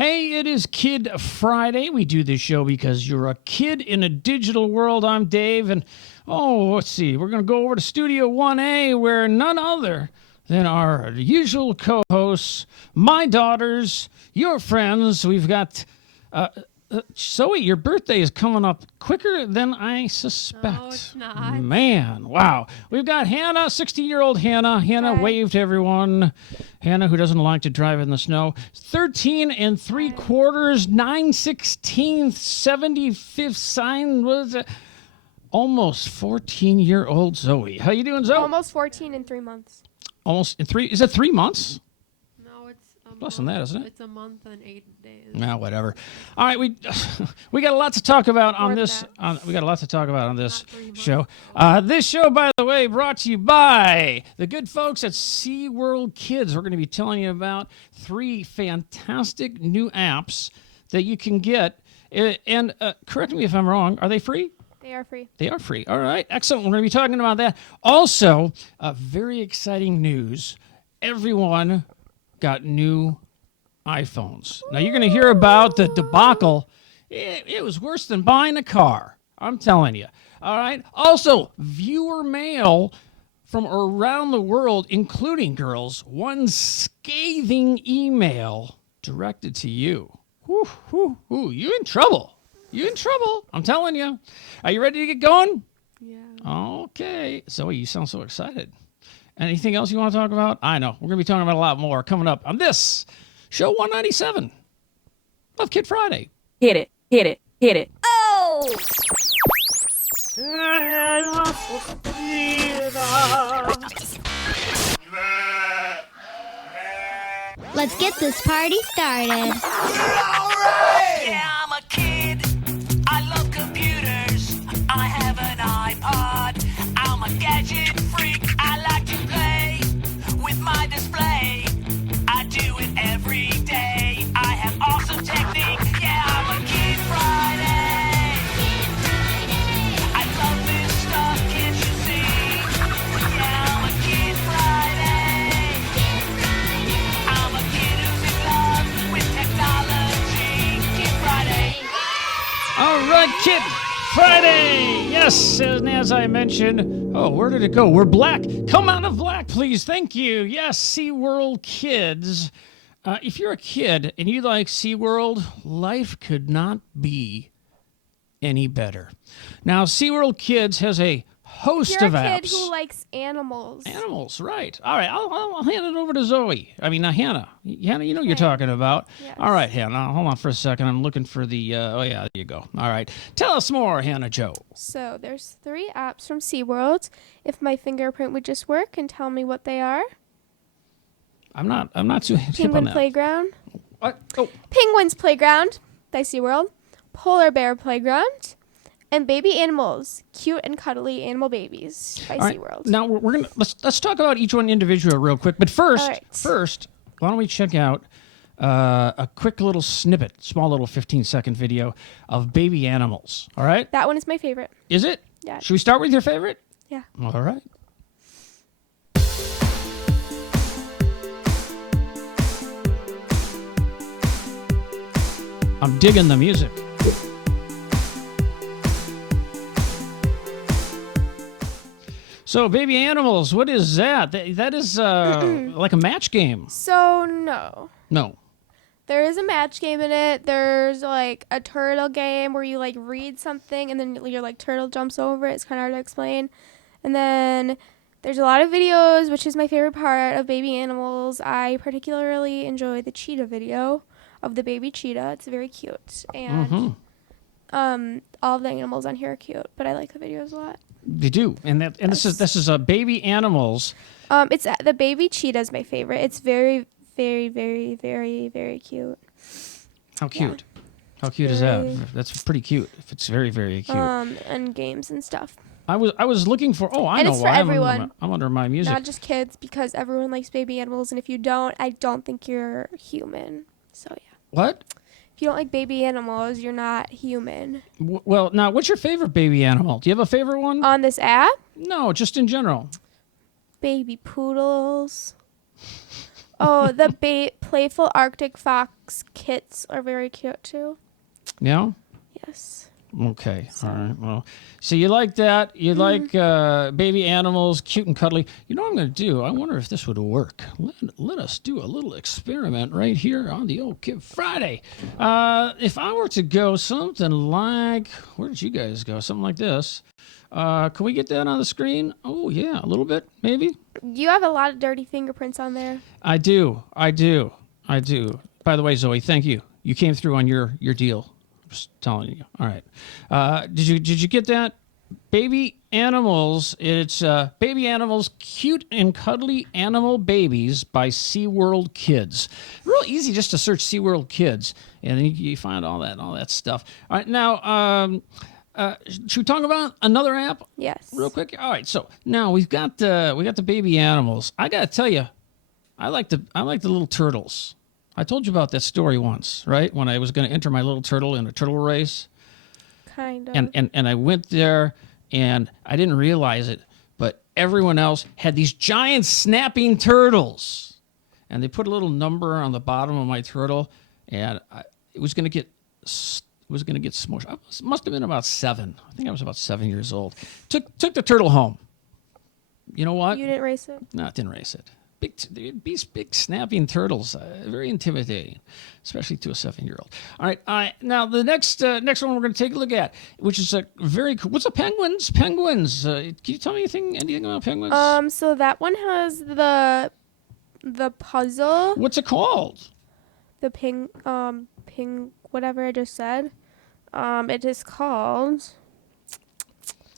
Hey, it is Kid Friday. We do this show because you're a kid in a digital world. I'm Dave, and let's see. We're going to go over to Studio 1A, where none other than our usual co-hosts, my daughters, your friends. We've got Zoe, your birthday is coming up quicker than I suspect. No, it's not. Man, wow. We've got Hannah, 60-year-old Hannah. Hannah waved to everyone. Hannah, who doesn't like to drive in the snow. 13 3/4, 9/16, 75th sign. Was it? Almost 14-year-old Zoe. How you doing, Zoe? Almost 14 in 3 months. Almost in 3. Is it 3 months? No, it's Less than that, isn't it? It's a month and 8 days. No, whatever. All right, we got a lot to talk about on More this. We got a lot to talk about on this Not 3 months. show. This show, by the way, brought to you by the good folks at SeaWorld Kids. We're going to be telling you about 3 fantastic new apps that you can get. And correct me if I'm wrong. Are they free? They are free. They are free. All right, excellent. We're going to be talking about that. Also, very exciting news. Everyone got new iPhones. Now, you're going to hear about the debacle. It was worse than buying a car. I'm telling you. All right. Also, viewer mail from around the world, including girls, one scathing email directed to you. Whew, whew, whew. You in trouble. You in trouble. I'm telling you. Are you ready to get going? Yeah. Okay. Zoe, you sound so excited. Anything else you want to talk about? I know. We're going to be talking about a lot more coming up on this show 197 of Kid Friday. Hit it, hit it, hit it. Oh! Let's get this party started. Yeah, I'm a kid. I love computers. I have an iPod. I'm a gadget freak. I like to play with my display. I do it every day. I have awesome technique. Yeah, I'm a Kid Friday. I love this stuff, can't you see? Yeah, I'm a Kid Friday. I'm a kid who's in love with technology. Kid Friday. All right, Kid Friday. Yes, and as I mentioned, where did it go? We're black. Come out of black, please. Thank you. Yes, SeaWorld Kids. If you're a kid and you like SeaWorld, life could not be any better. Now, SeaWorld Kids has a host You're of a apps. kid who likes animals. Animals, right. All right, I'll hand it over to Zoe. I mean, Hannah. Hannah, you know what you're talking about. Yes. All right, Hannah, hold on for a second. I'm looking for the, there you go. All right. Tell us more, Hannah Jo. So there's 3 apps from SeaWorld. If my fingerprint would just work and tell me what they are. I'm not too hip on Penguin that. Playground. What? Oh, Penguins Playground by SeaWorld. Polar Bear Playground. And Baby Animals. Cute and cuddly animal babies by all right. SeaWorld. Now we're gonna let's talk about each one individually real quick. But first, All right. why don't we check out a quick little snippet, small little 15-second video of Baby Animals. All right? That one is my favorite. Is it? Yeah. Should we start with your favorite? Yeah. All right. I'm digging the music. So, Baby Animals, what is that? That is like a match game. So, no. No. There is a match game in it. There's like a turtle game where you like read something and then your like turtle jumps over it. It's kind of hard to explain. And then there's a lot of videos, which is my favorite part of Baby Animals. I particularly enjoy the cheetah video of the baby cheetah. It's very cute. And all of the animals on here are cute, but I like the videos a lot. They do. And this is a Baby Animals. It's the baby cheetah is my favorite. It's very, very, very, very, very cute. How cute. How cute is that? That's pretty cute. If it's very, very cute. And games and stuff. I was looking for. Oh, I And know it's for why. everyone. I'm under my music. Not just kids, because everyone likes baby animals, and if you don't, I don't think you're human. So yeah. What? If you don't like baby animals, you're not human. Well, now, what's your favorite baby animal? Do you have a favorite one? On this app, No, just in general. baby poodles. Oh, the playful Arctic fox kits are very cute too. Yeah? Yes. Okay. All right. Well, so you like that. You like baby animals, cute and cuddly. You know what I'm going to do? I wonder if this would work. Let us do a little experiment right here on the old Kid Friday. If I were to go something like, where did you guys go? Something like this. Can we get that on the screen? Oh, yeah, a little bit, maybe. You have a lot of dirty fingerprints on there. I do. By the way, Zoe, thank you. You came through on your deal. Just telling you. All right. Did you get that? Baby animals. It's baby animals, cute and cuddly animal babies by SeaWorld Kids. Real easy just to search SeaWorld Kids, and then you find all that stuff. All right. Now, should we talk about another app? Yes. Real quick. All right. So now we got the baby animals. I gotta tell you, I like the little turtles. I told you about that story once, right? When I was going to enter my little turtle in a turtle race. Kind of. And I went there and I didn't realize it, but everyone else had these giant snapping turtles. And they put a little number on the bottom of my turtle, and it was going to get smushed. I must have been about 7. I think I was about 7 years old. Took the turtle home. You know what? You didn't race it? No, I didn't race it. Big snapping turtles, very intimidating, especially to a 7-year-old. All right, now the next one we're going to take a look at, which is a very cool. What's the penguins? Penguins. Can you tell me anything about penguins? So that one has the puzzle. What's it called? The ping whatever I just said. It is called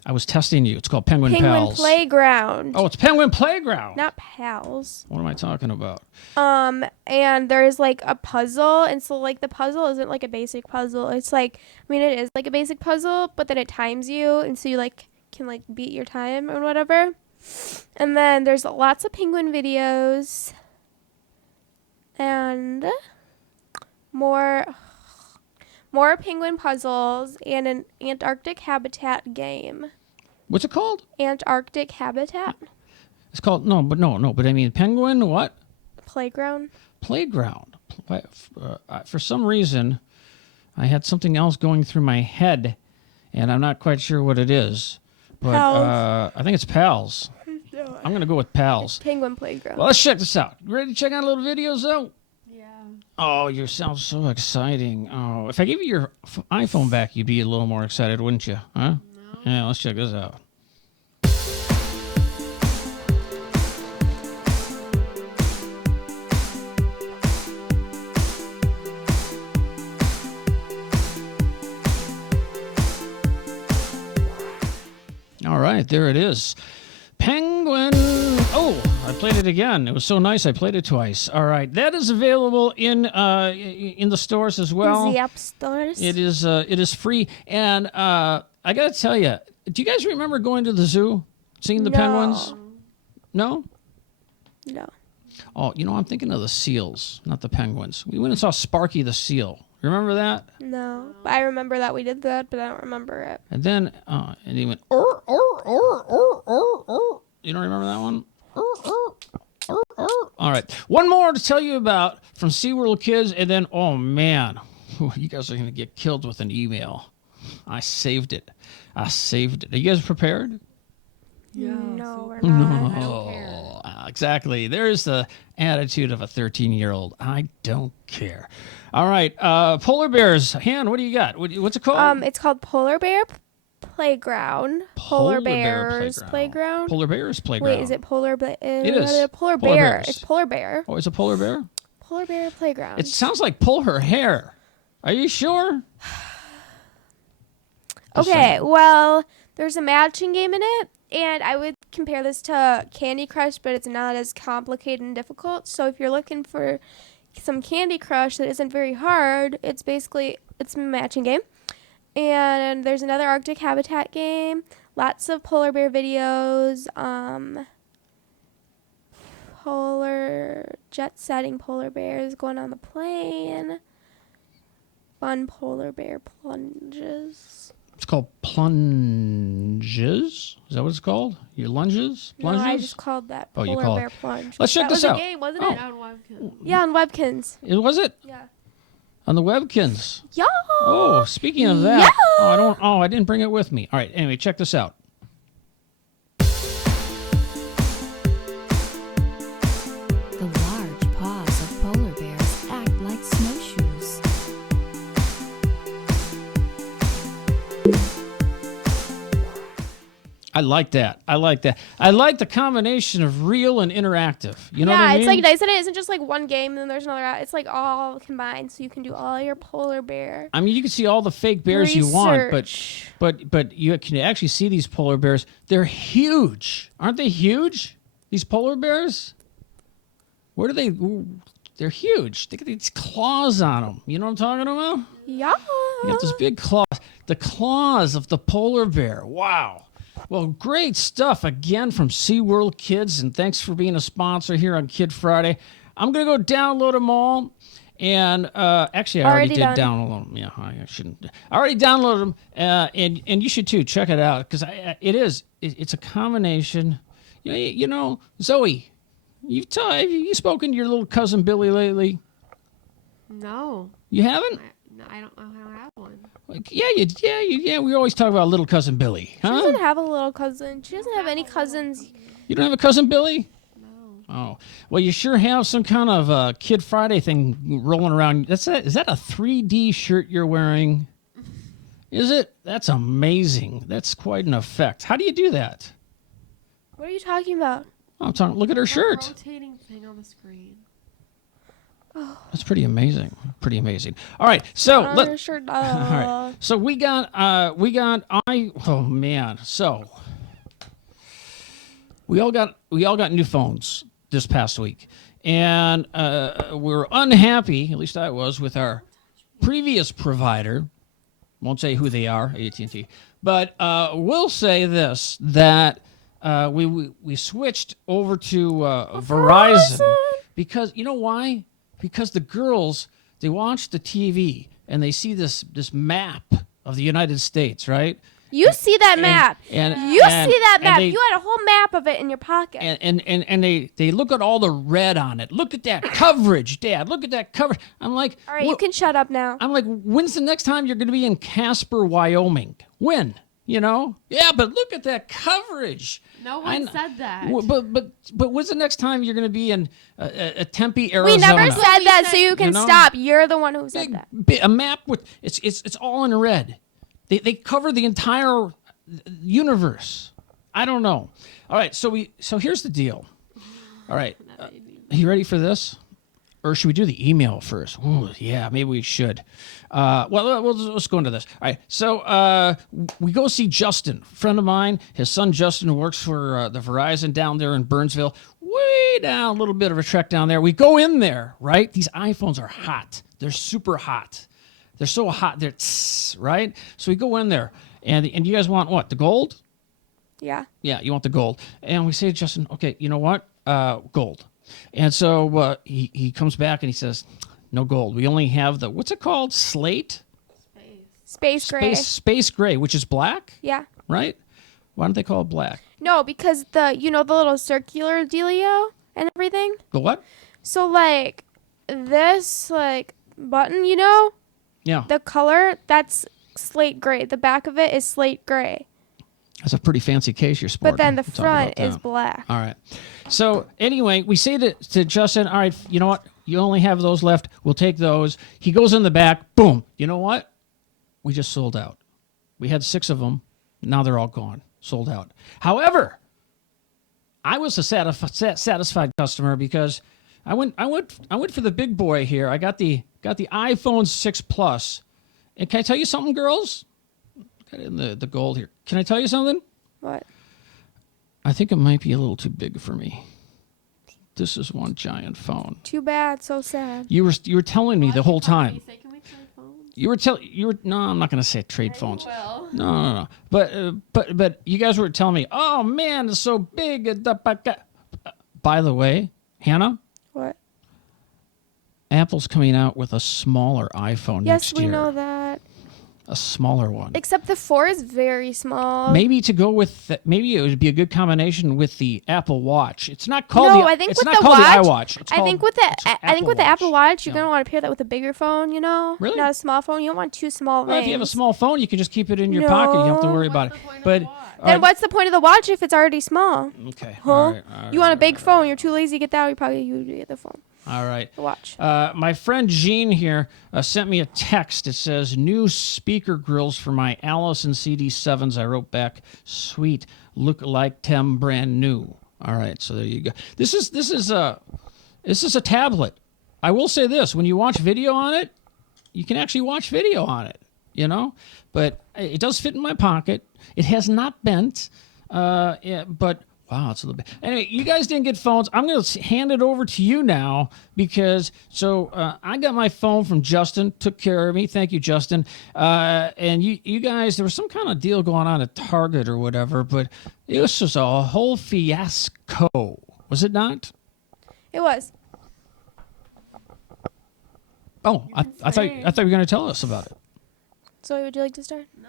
I was testing you. It's called Penguin Penguin Pals. Playground. Oh, it's Penguin Playground. Not Pals. What am I talking about? And there's like a puzzle, and so like the puzzle isn't like a basic puzzle. It's like, I mean, it is like a basic puzzle, but then it times you, and so you like can like beat your time or whatever. And then there's lots of penguin videos and more penguin puzzles and an Antarctic habitat game. What's it called? Antarctic habitat It's called but I mean penguin what? playground. Playground. For some reason, I had something else going through my head, and I'm not quite sure what it is. But Pals. I think it's Pals. I'm going to go with Pals. Penguin playground. Well, let's check this out. You ready to check out a little videos, though? Yeah. Oh, you sound so exciting. Oh, if I gave you your iPhone back, you'd be a little more excited, wouldn't you? Huh? No. Yeah, let's check this out. All right, there it is. Penguin. Oh, I played it again. It was so nice. I played it twice. All right, that is available in the stores as well. The app stores. It is free, and I gotta tell you, do you guys remember going to the zoo, seeing the penguins? No. No. Oh, I'm thinking of the seals, not the penguins. We went and saw Sparky the seal. Remember that? No. But I remember that we did that, but I don't remember it. And then, and he went, or. You don't remember that one? All right. One more to tell you about from SeaWorld Kids, and then, oh, man, you guys are going to get killed with an email. I saved it. Are you guys prepared? Yeah. No, we're I not. don't care. Exactly. There's the attitude of a 13-year-old. I don't care. All right. Polar bears. Han, what do you got? What's it called? It's called Polar Bear Playground. Polar Bear Bears Playground. Polar Bears Playground. Wait, is it Polar Bear? It is. Polar Polar Bear. bears. It's Polar Bear. Oh, it's a polar bear? Polar Bear Playground. It sounds like pull her hair. Are you sure? Okay, well, there's a matching game in it, and I would compare this to Candy Crush, but it's not as complicated and difficult. So if you're looking for some Candy Crush that isn't very hard, it's a matching game. And there's another Arctic habitat game, lots of polar bear videos, jet setting polar bears going on the plane, fun polar bear plunges. It's called plunges. Is that what it's called? Your lunges? No, Plunges? I just called that Oh, you polar call it- bear plunge. Let's check that this was out. a game, wasn't Oh. it? On webcam. Yeah, on Webkins. Was it? Yeah. On the Webkins. Yeah. Oh, speaking of that. Yeah. I didn't bring it with me. All right, anyway, check this out. The large paws of polar bears act like snowshoes. I like that. I like the combination of real and interactive. You know what I mean? It's like nice that it isn't just like one game and then there's another. It's like all combined, so you can do all your polar bear. I mean, you can see all the fake bears you want, research. but you can actually see these polar bears. They're huge, aren't they? Huge, these polar bears. Where do they? Ooh, they're huge. They got these claws on them. You know what I'm talking about? Yeah. You got those big claws. The claws of the polar bear. Wow. Well, great stuff again from SeaWorld Kids, and thanks for being a sponsor here on Kid Friday. I'm going to go download them all, and actually, I already did download them. Yeah, I shouldn't. I already downloaded them, and you should too. Check it out, because it's a combination. You know, Zoe, have you spoken to your little cousin Billy lately? No. You haven't? I don't have one. Like, yeah. We always talk about little cousin Billy, She huh? doesn't have a little cousin. She doesn't have any cousins. You don't have a cousin Billy? No. Oh, well, you sure have some kind of Kid Friday thing rolling around. Is that a 3D shirt you're wearing? Is it? That's amazing. That's quite an effect. How do you do that? What are you talking about? I'm talking. Look at her shirt. Rotating thing on the screen. That's pretty amazing. Pretty amazing. All right, so On let. her shirt. All right, so we got. Oh man, so we all got new phones this past week, and we're unhappy. At least I was with our previous provider. Won't say who they are, AT&T, but we'll say this that we switched over to Verizon because you know why? Because the girls, they watch the TV and they see this map of the United States, right? You see that map. And You see that map. they- You had a whole map of it in your pocket. and they look at all the red on it. Look at that coverage, Dad. Look at that coverage. I'm like, All right, you can shut up now. I'm like, when's the next time you're going to be in Casper, Wyoming? When? You know? Yeah, but look at that coverage. No one said that. But when's the next time you're going to be in Tempe, Arizona? We never said that, so you can You know? stop. You're the one who said that. A map with it's all in red. They cover the entire universe. I don't know. All right, so here's the deal. All right, are you ready for this? Or should we do the email first? Ooh, yeah, maybe we should. Let's go into this. All right, so we go see Justin, a friend of mine. His son Justin works for the Verizon down there in Burnsville. Way down, a little bit of a trek down there. We go in there, right? These iPhones are hot. They're super hot. They're so hot. They're right? So we go in there, and you guys want what? The gold? Yeah. Yeah, you want the gold. And we say to Justin, okay, you know what? Gold. And so he comes back and he says, no gold. We only have the, what's it called? Slate? Space gray. Space gray, which is black, Yeah. right? Why don't they call it black? No, because the little circular dealio and everything. The what? So like this button, Yeah. the color that's slate gray. The back of it is slate gray. That's a pretty fancy case you're sporting. But then the We'll talk front about is that. black. All right. So anyway, we say to Justin, all right, you know what? You only have those left. We'll take those. He goes in the back. Boom. You know what? We just sold out. We had 6 of them. Now they're all gone. Sold out. However, I was a satisfied customer because I went for the big boy here. I got the iPhone 6 Plus. And can I tell you something, girls? Got in the gold here. Can I tell you something? What? I think it might be a little too big for me. This is one giant phone. Too bad. So sad. You were telling me the whole time. Say, can we trade phones? No, I'm not going to say trade phones. Well. No. But you guys were telling me, oh man, it's so big. By the way, Hannah, What? Apple's coming out with a smaller iPhone Yes, next we year. know that. a smaller one. Except the 4 is very small. Maybe to go with maybe it would be a good combination with the Apple Watch. It's not called No, the I think it's with not the called watch, the iWatch. It's I called, think with the Apple Watch, you're Yeah. gonna want to pair that with a bigger phone. You know, Really? not a small phone. You don't want two small Well, things. if you have a small phone, you can just keep it in your pocket. You don't have to No. worry about it. What's the point of But the watch? all Then right. what's the point of the watch if it's already small? Okay. Huh? All right. You want a big phone? You're too lazy to get that. You probably you get the phone, All right. the watch. My friend Jean here sent me a text. It says, new speaker grills for my Allison CD7s. I wrote back, sweet, look like them brand new. All right, so there you go. This is a tablet. I will say this, when you watch video on it, you can actually watch video on it, you know? But it does fit in my pocket. It has not bent, yeah, but wow, it's a little bit. Anyway, you guys didn't get phones. I'm going to hand it over to you now because I got my phone from Justin, took care of me. Thank you, Justin. And you guys, there was some kind of deal going on at Target or whatever, but it was just a whole fiasco. Was it not? It was. Oh, I thought you were going to tell us about it. So would you like to start? No.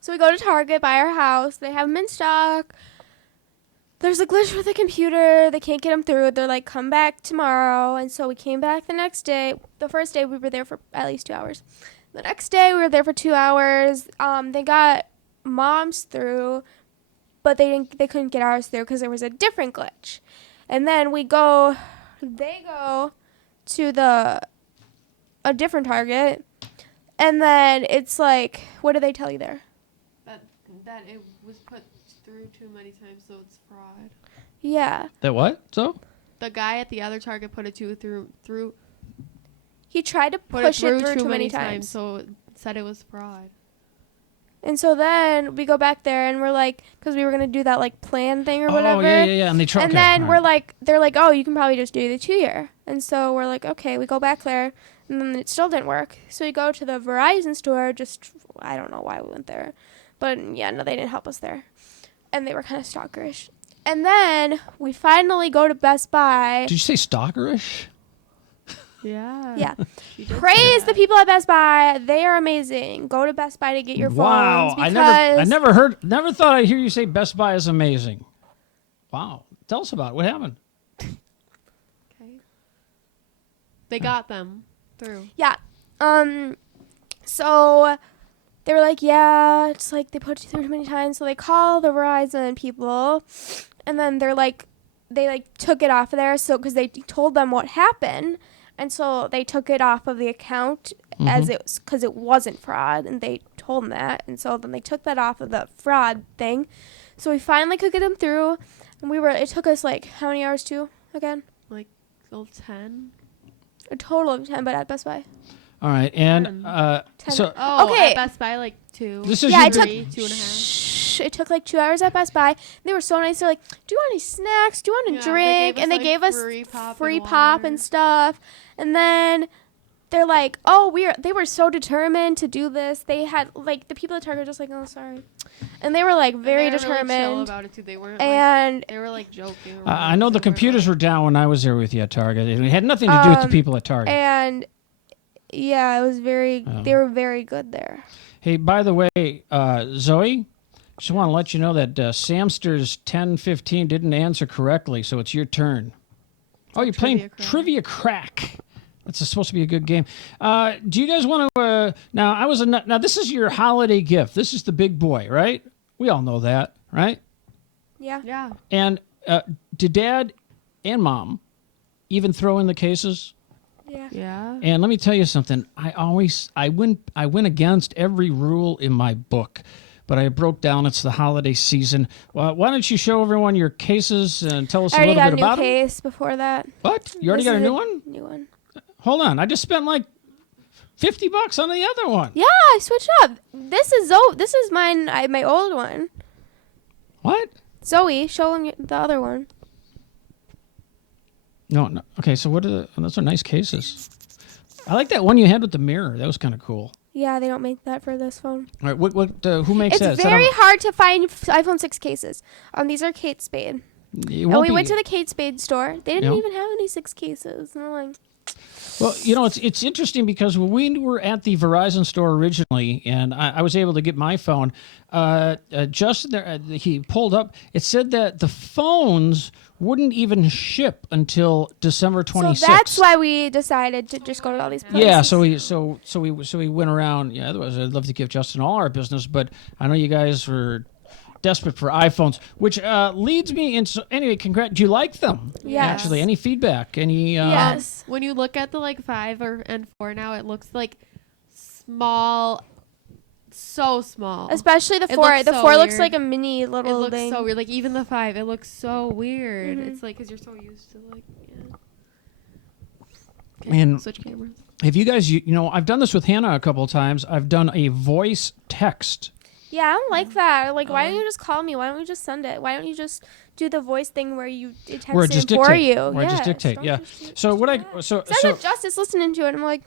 So we go to Target by our house. They have them in stock. There's a glitch with the computer. They can't get them through. They're like, come back tomorrow. And so we came back the next day. The first day we were there for at least 2 hours. The next day we were there for 2 hours. They got Mom's through, but they couldn't get ours through because there was a different glitch. And then they go to a different Target. And then it's like, what do they tell you there? That it was put through too many times, so it's fraud. Yeah. That what? So? The guy at the other Target put it through He tried to put push it it through through too many times. times, so it said it was fraud. And so then we go back there and we're like, because we were going to do that like plan thing or whatever. Oh, yeah. And they tried. And okay, then all we're right. like, they're like, oh, you can probably just do the 2-year. And so we're like, okay, we go back there. And then it still didn't work. So we go to the Verizon store. I don't know why we went there. But yeah, no, they didn't help us there. And they were kind of stalkerish. And then we finally go to Best Buy. Did you say stalkerish? Yeah. Yeah. She did say Praise that. the people at Best Buy. They are amazing. Go to Best Buy to get your Wow, phones. Because never thought I'd hear you say Best Buy is amazing. Wow, tell us about it. What happened? Okay. They got them through. Yeah. So they were like, yeah, it's like they put you through too many times. So they call the Verizon people, and then they took it off of there. So because they told them what happened, and so they took it off of the account as it was because it wasn't fraud, and they told them that, and so then they took that off of the fraud thing. So we finally could get them through, and it took us like how many hours too again? Like 10. A total of 10, but at Best Buy. All right, and 10. so Oh, Okay. At Best Buy, like 2. this is Yeah, your it took- 3, 2.5. It took like 2 hours at Best Buy. They were so nice. They're like, "Do you want any snacks? Do you want a Yeah, they drink?" gave And us, they like, gave us free pop pop and and water. stuff. And then they're like, "Oh, they were so determined to do this. They had like the people at Target were just like, "Oh, sorry," and they were like very And they were really chill determined. about it too. They weren't And they were like joking. I know the computers were down when I was there with you at Target. It had nothing to do with the people at Target. and yeah, it was very. Oh. They were very good there. Hey, by the way, Zoe, just want to let you know that Samster's 1015 didn't answer correctly, so it's your turn. Oh, you're playing Trivia Crack. That's supposed to be a good game. Do you guys want to? Now this is your holiday gift. This is the big boy, right? We all know that, right? Yeah. Yeah. And did Dad and Mom even throw in the cases? Yeah. Yeah. And let me tell you something. I went against every rule in my book, but I broke down. It's the holiday season. Well, why don't you show everyone your cases and tell us I a already little got bit a about new them? case before that. What? You already This got a is new one? New one. Hold on. I just spent like $50 on the other one. Yeah, I switched up. This is mine. My old one. What? Zoe, show him the other one. No. Okay, so those are nice cases. I like that one you had with the mirror. That was kind of cool. Yeah, they don't make that for this phone. All right, who makes It's that? Is that very on- hard to find iPhone 6 cases. These are Kate Spade. It And won't we be- went to the Kate Spade store. They didn't Yeah. even have any 6 cases. And we're like, Well, it's interesting because when we were at the Verizon store originally, and I was able to get my phone, Justin there, he pulled up. It said that the phones wouldn't even ship until December 26th. So that's why we decided to just go to all these places. Yeah, so we went around. Yeah, otherwise I'd love to give Justin all our business, but I know you guys were desperate for iPhones, which leads me into anyway. Do you like them? Yes. Actually, any feedback? Any? Yes. When you look at the like 5 and 4 now, it looks like small, so small. Especially the It 4. looks The so 4 looks weird. like a mini It little looks thing. so weird. Like even the 5, it looks so weird. Mhm. It's like because you're so used to like. Yeah. Okay, Man. switch cameras. Have you guys? I've done this with Hannah a couple of times. I've done a voice text. Yeah, I don't like that. Like, why don't you just call me? Why don't we just send it? Why don't you just do the voice thing where you it texts Where it just it for dictate. you? Where it just Yes, dictate. don't Yeah. just So do what I that. so Send it Justice listening to it. I'm like,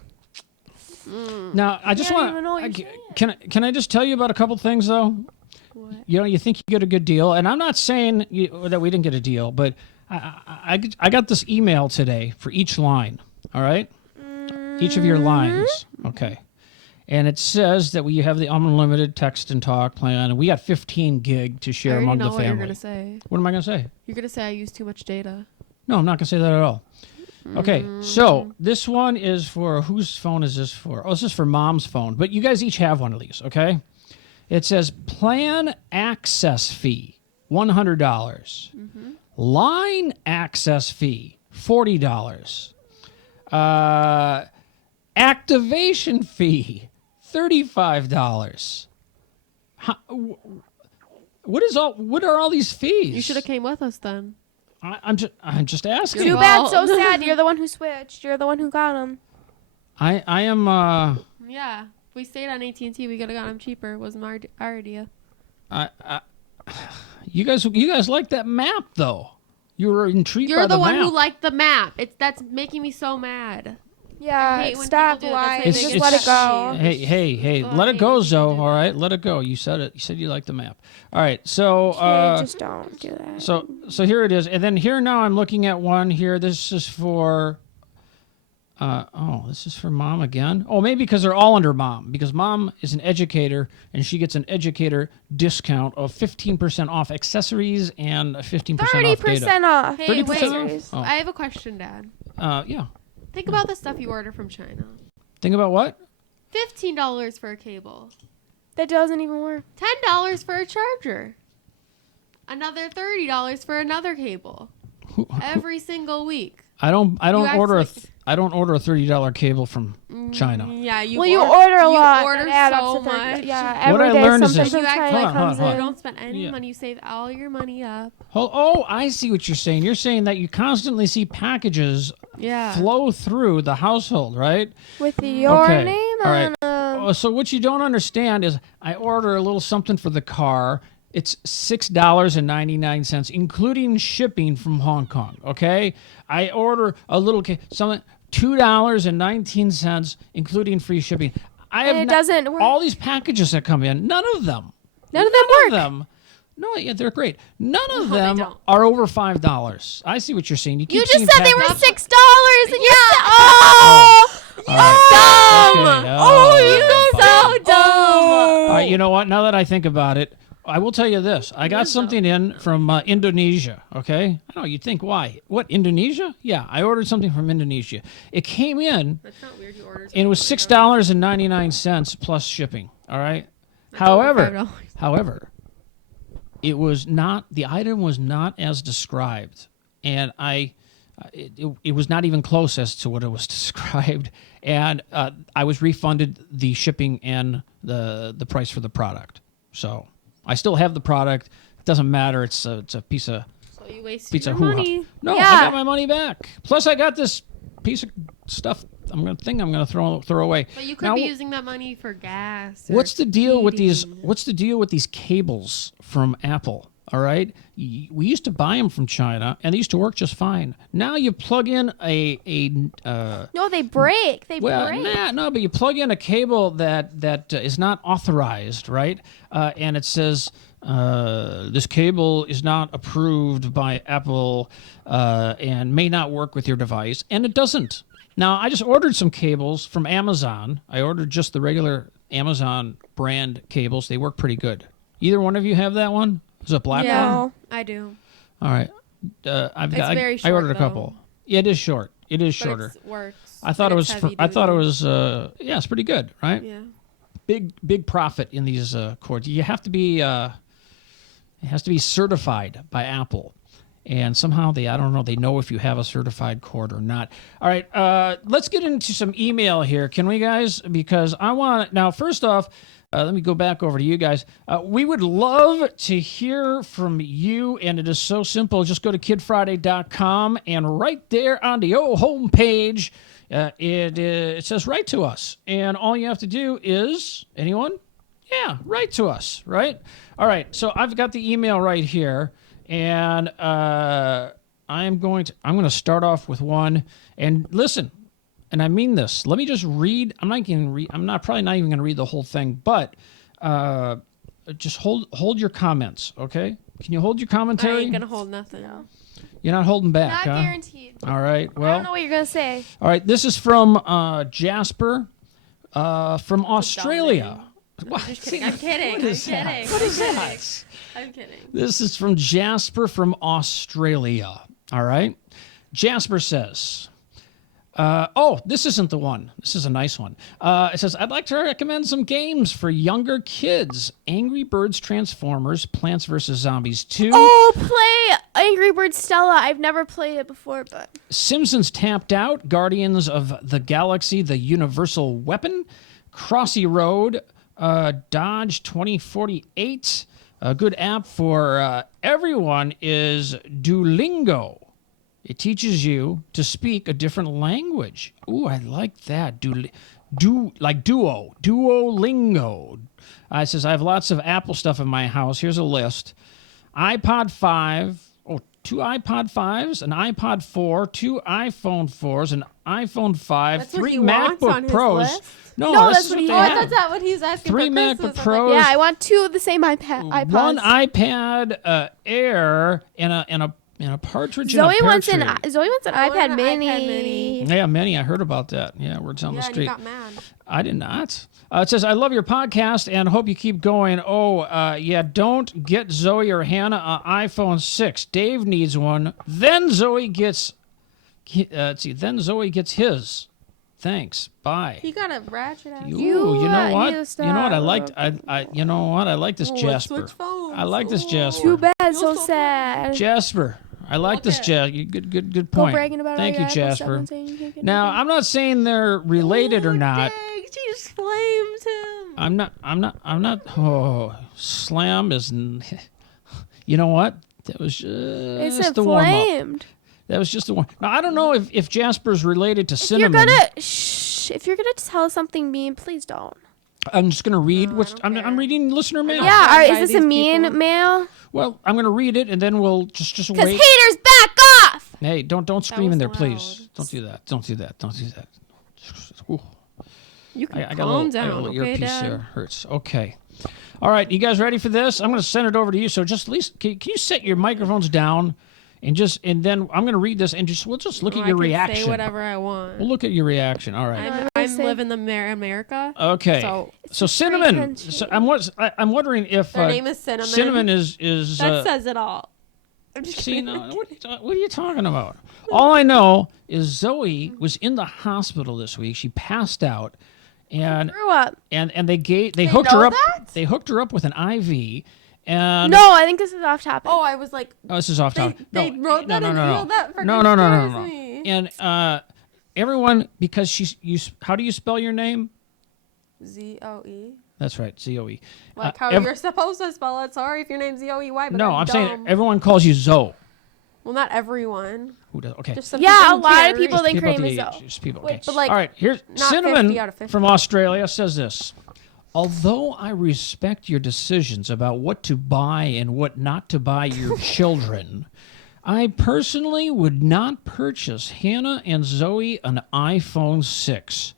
now I just don't even know what want. you're Can I just tell you about a couple things though? What? You think you get a good deal, and I'm not saying that we didn't get a deal, but I got this email today for each line. All right, each of your lines. Okay. And it says that we have the unlimited text and talk plan, and we got 15 gig to I share already among know the what you're family. gonna say. What am I going to say? You're gonna say I use too much data. No, I'm not going to say that at all. Okay, so this one is for, whose phone is this for? Oh, this is for Mom's phone, but you guys each have one of these, okay? It says plan access fee, $100. Line access fee, $40. Activation fee, $35. What are all these fees? You should have came with us then. I'm just asking. too You're bad, so Well- sad. You're the one who switched. You're the one who got them. I am Yeah. If we stayed on AT&T, we could have got them cheaper. It wasn't our idea. you guys like that map though. You were intrigued by You're the one map. who liked the map. That's making me so mad. I Yeah, hate when stop people do that. lying. That's It's- Just let it it's- go. Hey, Oh, let I it go, hate when Zoe. people do All that. right, let it go. You said it. You said you liked the map. All right, so Okay, just don't do that. so here it is, and then here now I'm looking at one here. This is for. This is for Mom again. Oh, maybe because they're all under Mom, because Mom is an educator and she gets an educator discount of 15% off accessories and 15% off data. 30% off. Hey, 30% wait. off? Oh. I have a question, Dad. Yeah. Think about the stuff you order from China. Think about what? $15 for a cable. That doesn't even work. $10 for a charger. Another $30 for another cable. Every single week. I don't act order like- I don't order a $30 cable from China. Yeah, you You order a lot. You order that add up so to 30. much. Yeah, What every I day learned is something this- from You act China like- comes hold on. You in. don't spend any Yeah. money. You save all your money up. Oh, I see what you're saying. You're saying that you constantly see packages Yeah. flow through the household, right? With your Okay, name all on right. them. Oh, so what you don't understand is I order a little something for the car. It's $6.99, including shipping from Hong Kong. Okay, I order a little something $2.19, including free shipping. I have And it doesn't work. all these packages that come in. None of them. None of them work. Them. No, yeah, they're great. None of they them don't. are over $5. I see what you're saying. You keep just seeing said they were packages. $6, and you said, "Oh, All right. Okay, oh, you fine. so dumb." All right, you know what? Now that I think about it, I will tell you this. I got something in from Indonesia, okay? I know, you'd think, why? What, Indonesia? Yeah, I ordered something from Indonesia. It came in, That's not weird. You ordered. and it was $6.99 plus shipping, all right? However, it was not, the item was not as described, and it was not even close as to what it was described, and I was refunded the shipping and the price for the product. So I still have the product. It doesn't matter. It's a piece of So you wasted pizza your hoo-ha. money. No, I Yeah. got my money back. Plus, I got this piece of stuff. I'm gonna throw away. But you could Now, be using that money for gas. or What's the deal with these? heating. What's the deal with these cables from Apple? All right, we used to buy them from China, and they used to work just fine. Now you plug in No, they break. They break. but you plug in a cable that is not authorized, right? And it says this cable is not approved by Apple and may not work with your device, and it doesn't. Now, I just ordered some cables from Amazon. I ordered just the regular Amazon brand cables. They work pretty good. Either one of you have that one? Is it a black Yeah, one? I do. All right. I've got. very I short, ordered a though. couple. Yeah, it is short. It is But shorter. it works. I thought and it it's was. heavy I thought it duty. was. Yeah, it's pretty good, right? Yeah. Big profit in these cords. You have to be. It has to be certified by Apple. And somehow I don't know, they know if you have a certified cord or not. All right, let's get into some email here, can we, guys? Because I want, now, first off, let me go back over to you guys. We would love to hear from you, and it is so simple. Just go to kidfriday.com, and right there on the old home page, it says write to us. And all you have to do is, anyone? Yeah, write to us, right? All right, so I've got the email right here. And I'm going to start off with one. And listen, and I mean this. Let me just read. I'm probably not even going to read the whole thing, but just hold your comments, okay? Can you hold your I commentary? ain't gonna hold nothing. You're not holding back, Not huh? guaranteed. All right. I Well, don't know what you're gonna say. all right. This is from Jasper from Australia. What? Just kidding. I'm kidding. What is I'm that? kidding. What is I'm that? kidding. I'm kidding. This is from Jasper from Australia. All right. Jasper says, this isn't the one. This is a nice one. It says, I'd like to recommend some games for younger kids. Angry Birds Transformers, Plants vs. Zombies 2, Oh, play Angry Birds Stella. I've never played it before, but Simpsons Tapped Out, Guardians of the Galaxy, The Universal Weapon, Crossy Road, Dodge 2048. A good app for everyone is Duolingo. It teaches you to speak a different language. Ooh, I like that. Duolingo. It says, I have lots of Apple stuff in my house. Here's a list. iPod 5, two iPod 5s, an iPod 4, two iPhone 4s, an iPhone 5, That's what three he wants MacBook on his Pros. list? No, No, this that's is what what he they wants. have. That's what he's asking Three for MacBook Christmas. I'm Pros. yeah, I want two of the same iPods. One iPad Air and a partridge in a Zoe pear wants tree. Zoe wants an I want iPad an Mini. iPad Mini. Yeah, many. I heard about that. Yeah, words on Yeah, the and street. you got mad. I did not. It says, I love your podcast and hope you keep going. Don't get Zoe or Hannah an iPhone 6. Dave needs one. Then Zoe gets his. Thanks. Bye. He got a ratchet ass. Ooh, You, you know need what? to You know what? I stop. liked. You know what? I like this Let's Jasper. switch phones. I like this Ooh. Jasper. Too bad, so so sad. Jasper. I like this Okay. Jasper. Good Go point. bragging about Thank all you, your Apple stuff Jasper. and saying you can't get Now, anything. I'm not saying they're related or not. Dang, she just flamed him. I'm not. Oh, slam is. You know what? That was It's just the warm up. inflamed. That was just the one. Now I don't know if Jasper's related to If cinnamon. you're gonna tell something mean, please don't. I'm just gonna read No, what's. I don't I'm care. reading listener mail. Yeah, By is this a these mean people. mail? Well, I'm gonna read it and then we'll just Because wait. haters back off. Hey, don't scream was in there, loud. please. Don't do that. Don't do that. Don't do that. Ooh. You can I got a calm little, I down, got a little okay, earpiece Dad? there. Hurts. Okay. All right, you guys ready for this? I'm going to send it over to you. So just at least, can you set your microphones down and then I'm going to read this and we'll just look Oh, at your I can reaction. Say whatever I want. We'll look at your reaction. All right. I'm say- living the America. Okay. So So a free cinnamon. country. So I'm wondering if their name is Cinnamon. cinnamon is That says it all. I'm just see kidding. no, what are you talking about? All I know is Zoe was in the hospital this week. She passed out, and Grew up. and they hooked her know up. that? They hooked her up with an IV. And No, I think this is off topic. Oh, I was like, oh, this is off topic. they wrote that in the email that freaking no. scares me. And everyone, because how do you spell your name? ZOE. That's right, Zoe. Like how ev- you're supposed to spell it. Sorry if your name's ZOEY, but No, I'm I'm dumb. saying everyone calls you Zoe. Well, not everyone. Who does? Okay. Just some Yeah, people a lot of carry- people think her People name is at the Zoe. age, just people. Wait, Okay. but, like, all right, here's not 50 Cinnamon out of 50. from Australia says this. Although I respect your decisions about what to buy and what not to buy your children, I personally would not purchase Hannah and Zoe an iPhone 6.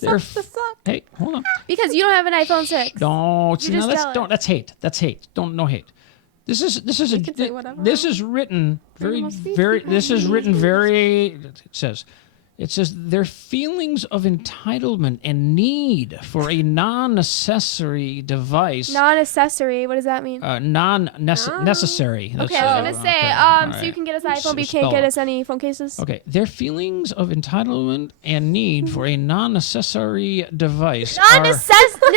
They're Suck the suck. Hey, hold on. Because you don't have an iPhone 6. Don't. See, You're now just that's jealous. that's hate. That's hate. No hate. This is can say whatever. this is written very Freedom of speech, very people. this is written very it says It says their feelings of entitlement and need for a non-necessary device. Non-accessory. What does that mean? Non-necessary. Okay, I was gonna say, so you can get us an iPhone, but you can't get us any phone cases. Okay, their feelings of entitlement and need for a non-necessary device.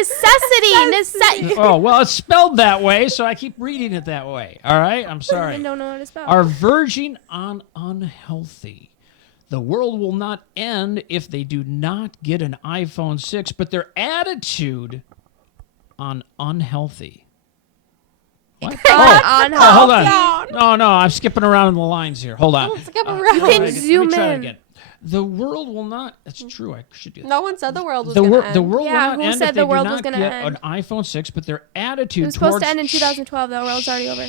Necessity. Oh, well, it's spelled that way, so I keep reading it that way. All right, I'm sorry. I don't know what it's spelled. Are verging on unhealthy. The world will not end if they do not get an iPhone 6, but their attitude on unhealthy. What? Hold on. No, I'm skipping around the lines here. Hold on. Skip around. You can Let me zoom try it in. again. The world will not. That's true. I should do that. No one said the world was The, going wor- to end. the world Yeah, will not who end said if they the world do was not gonna get end? an iPhone 6, but their It attitude was supposed towards to end in 2012, though. World's already over.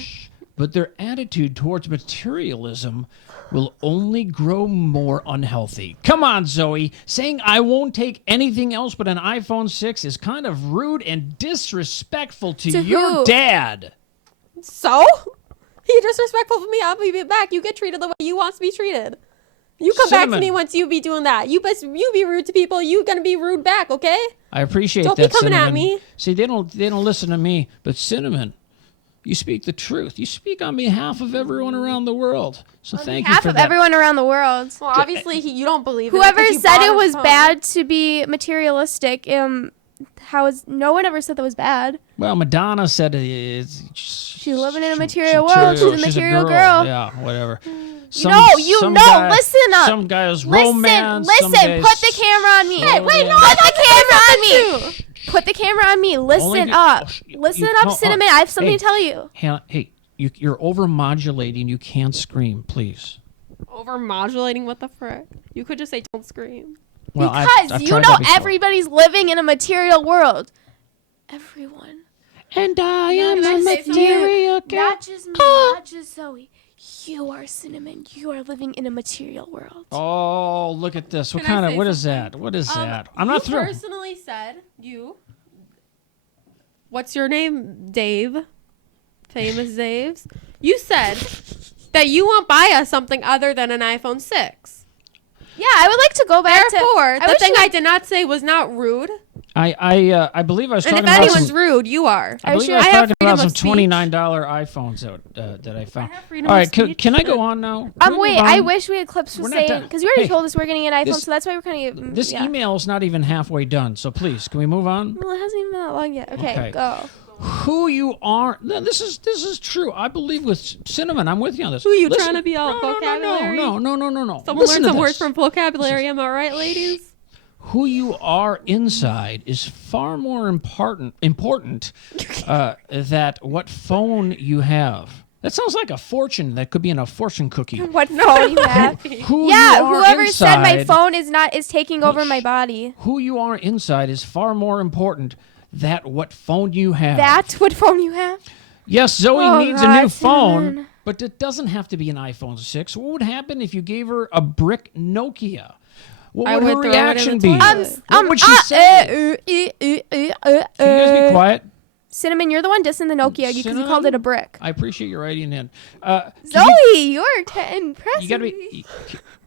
but their attitude towards materialism will only grow more unhealthy. Come on, Zoe. Saying I won't take anything else but an iPhone 6 is kind of rude and disrespectful to your who? dad. So? You're disrespectful to me. I'll be back. You get treated the way you want to be treated. You come back to Cinnamon. me once you be doing that. You be rude to people. You gonna be rude back, okay? I appreciate Don't that, be coming at Cinnamon. me. See, they don't listen to me, but Cinnamon, you speak the truth. You speak on behalf of everyone around the world. So thank you Half for of that. everyone around the world. Well, obviously you don't believe it. Whoever because you said bought it a was phone. bad to be materialistic, no one ever said that was bad. Well, Madonna said it's. She's living in a material world. She's a material girl. Yeah, whatever. Listen up. Some guys Listen, romance. some listen. guys Put the camera on me. Hey, wait, no, Put the camera on me. Put the camera on me. Listen up. Listen up, Cinnamon. I have something to tell you. Hey, you're over-modulating. You can't scream, please. Over modulating. What the frick? You could just say don't scream. Well, Because I've you tried know that before. everybody's living in a material world. Everyone. And I am Can I a say something? material girl. Not just me, not just Zoe. You are Cinnamon. You are living in a material world. Oh, look at this. What Can I kind of? say What is something? that? What is that? I'm not You through. personally said what's your name? Dave. Famous Dave's. You said that you won't buy us something other than an iPhone 6. Yeah, I would like to go back Therefore, to. the thing I did not say was not rude. I believe I was And talking if about anyone's some. rude, you are. I believe I was I have talking freedom about some of speech. $29 iPhones that I found. I have freedom All of right, speech. can I go on now? Can we Wait, move I on? wish we had clips for We're not saying done. because you already Hey, told us we're getting an iPhone, this- so that's why we're kind of This email is not even halfway done, so please, can we move on? Well, it hasn't even been that long yet. Okay, Okay. go. Who you are? No, this is true. I believe with Cinnamon, I'm with you on this. Who are you Listen- trying to be all vocabulary? No. Someone Listen learn to some words this. from vocabulary. Am I right, ladies? Who you are inside is far more important that what phone you have. That sounds like a fortune that could be in a fortune cookie. What phone you have? Who Yeah, you are whoever said my inside- phone is taking over my body. Who you are inside is far more important than what phone you have. That's what phone you have? Yes, Zoe Oh, needs a God, new phone, Cinnamon. but it doesn't have to be an iPhone 6. What would happen if you gave her a brick Nokia? What I would her would throw it in reaction the be? toilet. What would she say? Can you guys be quiet? Cinnamon, you're the one dissing the Nokia because you Cinnamon? call it a brick. I appreciate your writing in. Zoe, you're impressive. You gotta be.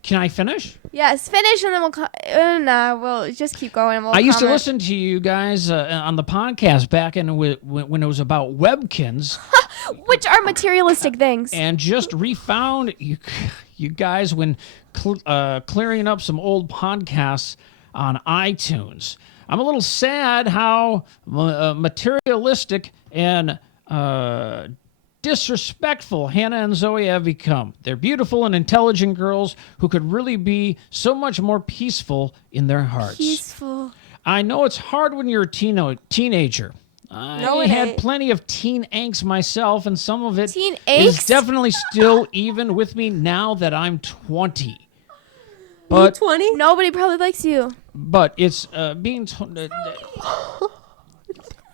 Can I finish? Yes, finish and then we'll we'll just keep going. And we'll I used to comment. listen to you guys on the podcast back in when it was about Webkins, Which are materialistic things. and just refound you guys when clearing up some old podcasts on iTunes. I'm a little sad how materialistic and disrespectful Hannah and Zoe have become. They're beautiful and intelligent girls who could really be so much more peaceful in their hearts. Peaceful. I know it's hard when you're a teenager. No, I it had ain't. plenty of teen angst myself, and some of it Teen is angst? definitely still even with me now that I'm 20. But 20? Nobody probably likes you. but it's being.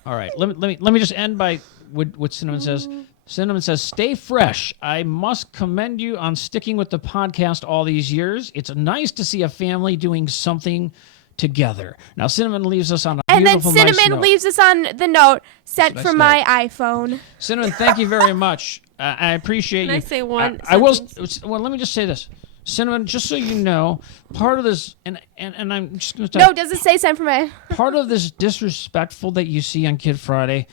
All right, let me just end by what Cinnamon says. Cinnamon says, "Stay fresh. I must commend you on sticking with the podcast all these years. It's nice to see a family doing something together." Now, Cinnamon leaves us on a And then beautiful, nice Cinnamon note. leaves us on the note sent Nice from note. my iPhone. Cinnamon, thank you very much. I appreciate Can you. I say one I will. sentence? Well, let me just say this. Cinnamon, just so you know, part of this, and I'm just going to No, does it say send for my? part of this disrespectful that you see on Kid Friday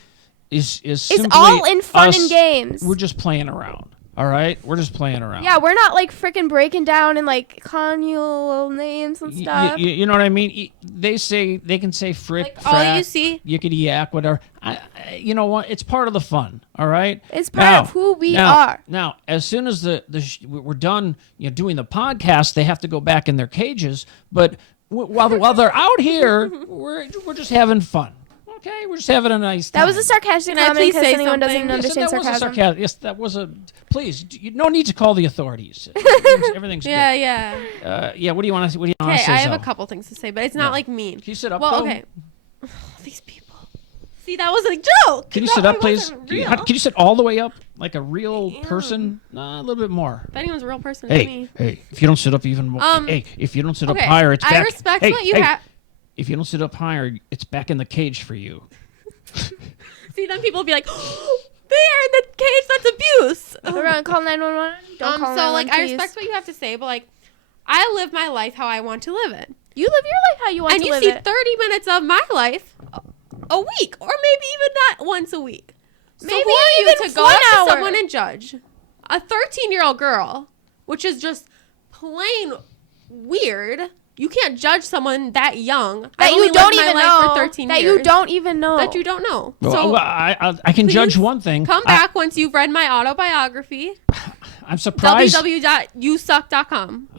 is It's simply all in fun us- and games. We're just playing around. All right, we're just playing around. Yeah, we're not like freaking breaking down and like calling you little names and stuff. You know what I mean? They can say frick, Like, all frack, you see- yickety yak, whatever. You know what? It's part of the fun. All right. It's part of who we now, are. Now, as soon as we're done, doing the podcast, they have to go back in their cages. But while they're out here, we're just having fun. Okay, we're just having a nice time. That was a sarcastic Can I comment please because say anyone something? doesn't understand Yes, that was a sarcasm. sarcasm. Yes, that was a. Please, no need to call the authorities. Everything's Yeah, good. yeah. Yeah. What do you want to? What do you want Okay, to say? I have a Zoe? couple things to say, but it's not No. like mean. Can you sit up? Well, though? okay. These people. See, that was a joke. Can you That sit up, one please? wasn't Can real. you sit all the way up like a real person? Nah, a little bit more. If anyone's a real person, it's Hey, me. hey! If you don't sit up even more, hey! If you don't sit up Okay, higher, it's I back. respect hey, what you hey, have. If you don't sit up higher, it's back in the cage for you. See, then people will be like, they are in the cage. That's abuse. We're gonna call 911. Don't call So, like, 911, I please. respect what you have to say, but, like, I live my life how I want to live it. You live your life how you want And to you live see it. 30 minutes of my life a week, or maybe even not once a week. So Maybe who are you even to go 1 up to hour. someone and judge a 13-year-old girl, which is just plain weird? You can't judge someone that young. that I you only don't lived my even life know. for 13 That years. you don't even know. That you don't know. Well, So I can judge please one thing. come back once you've read my autobiography. I'm surprised. www.youssuck.com.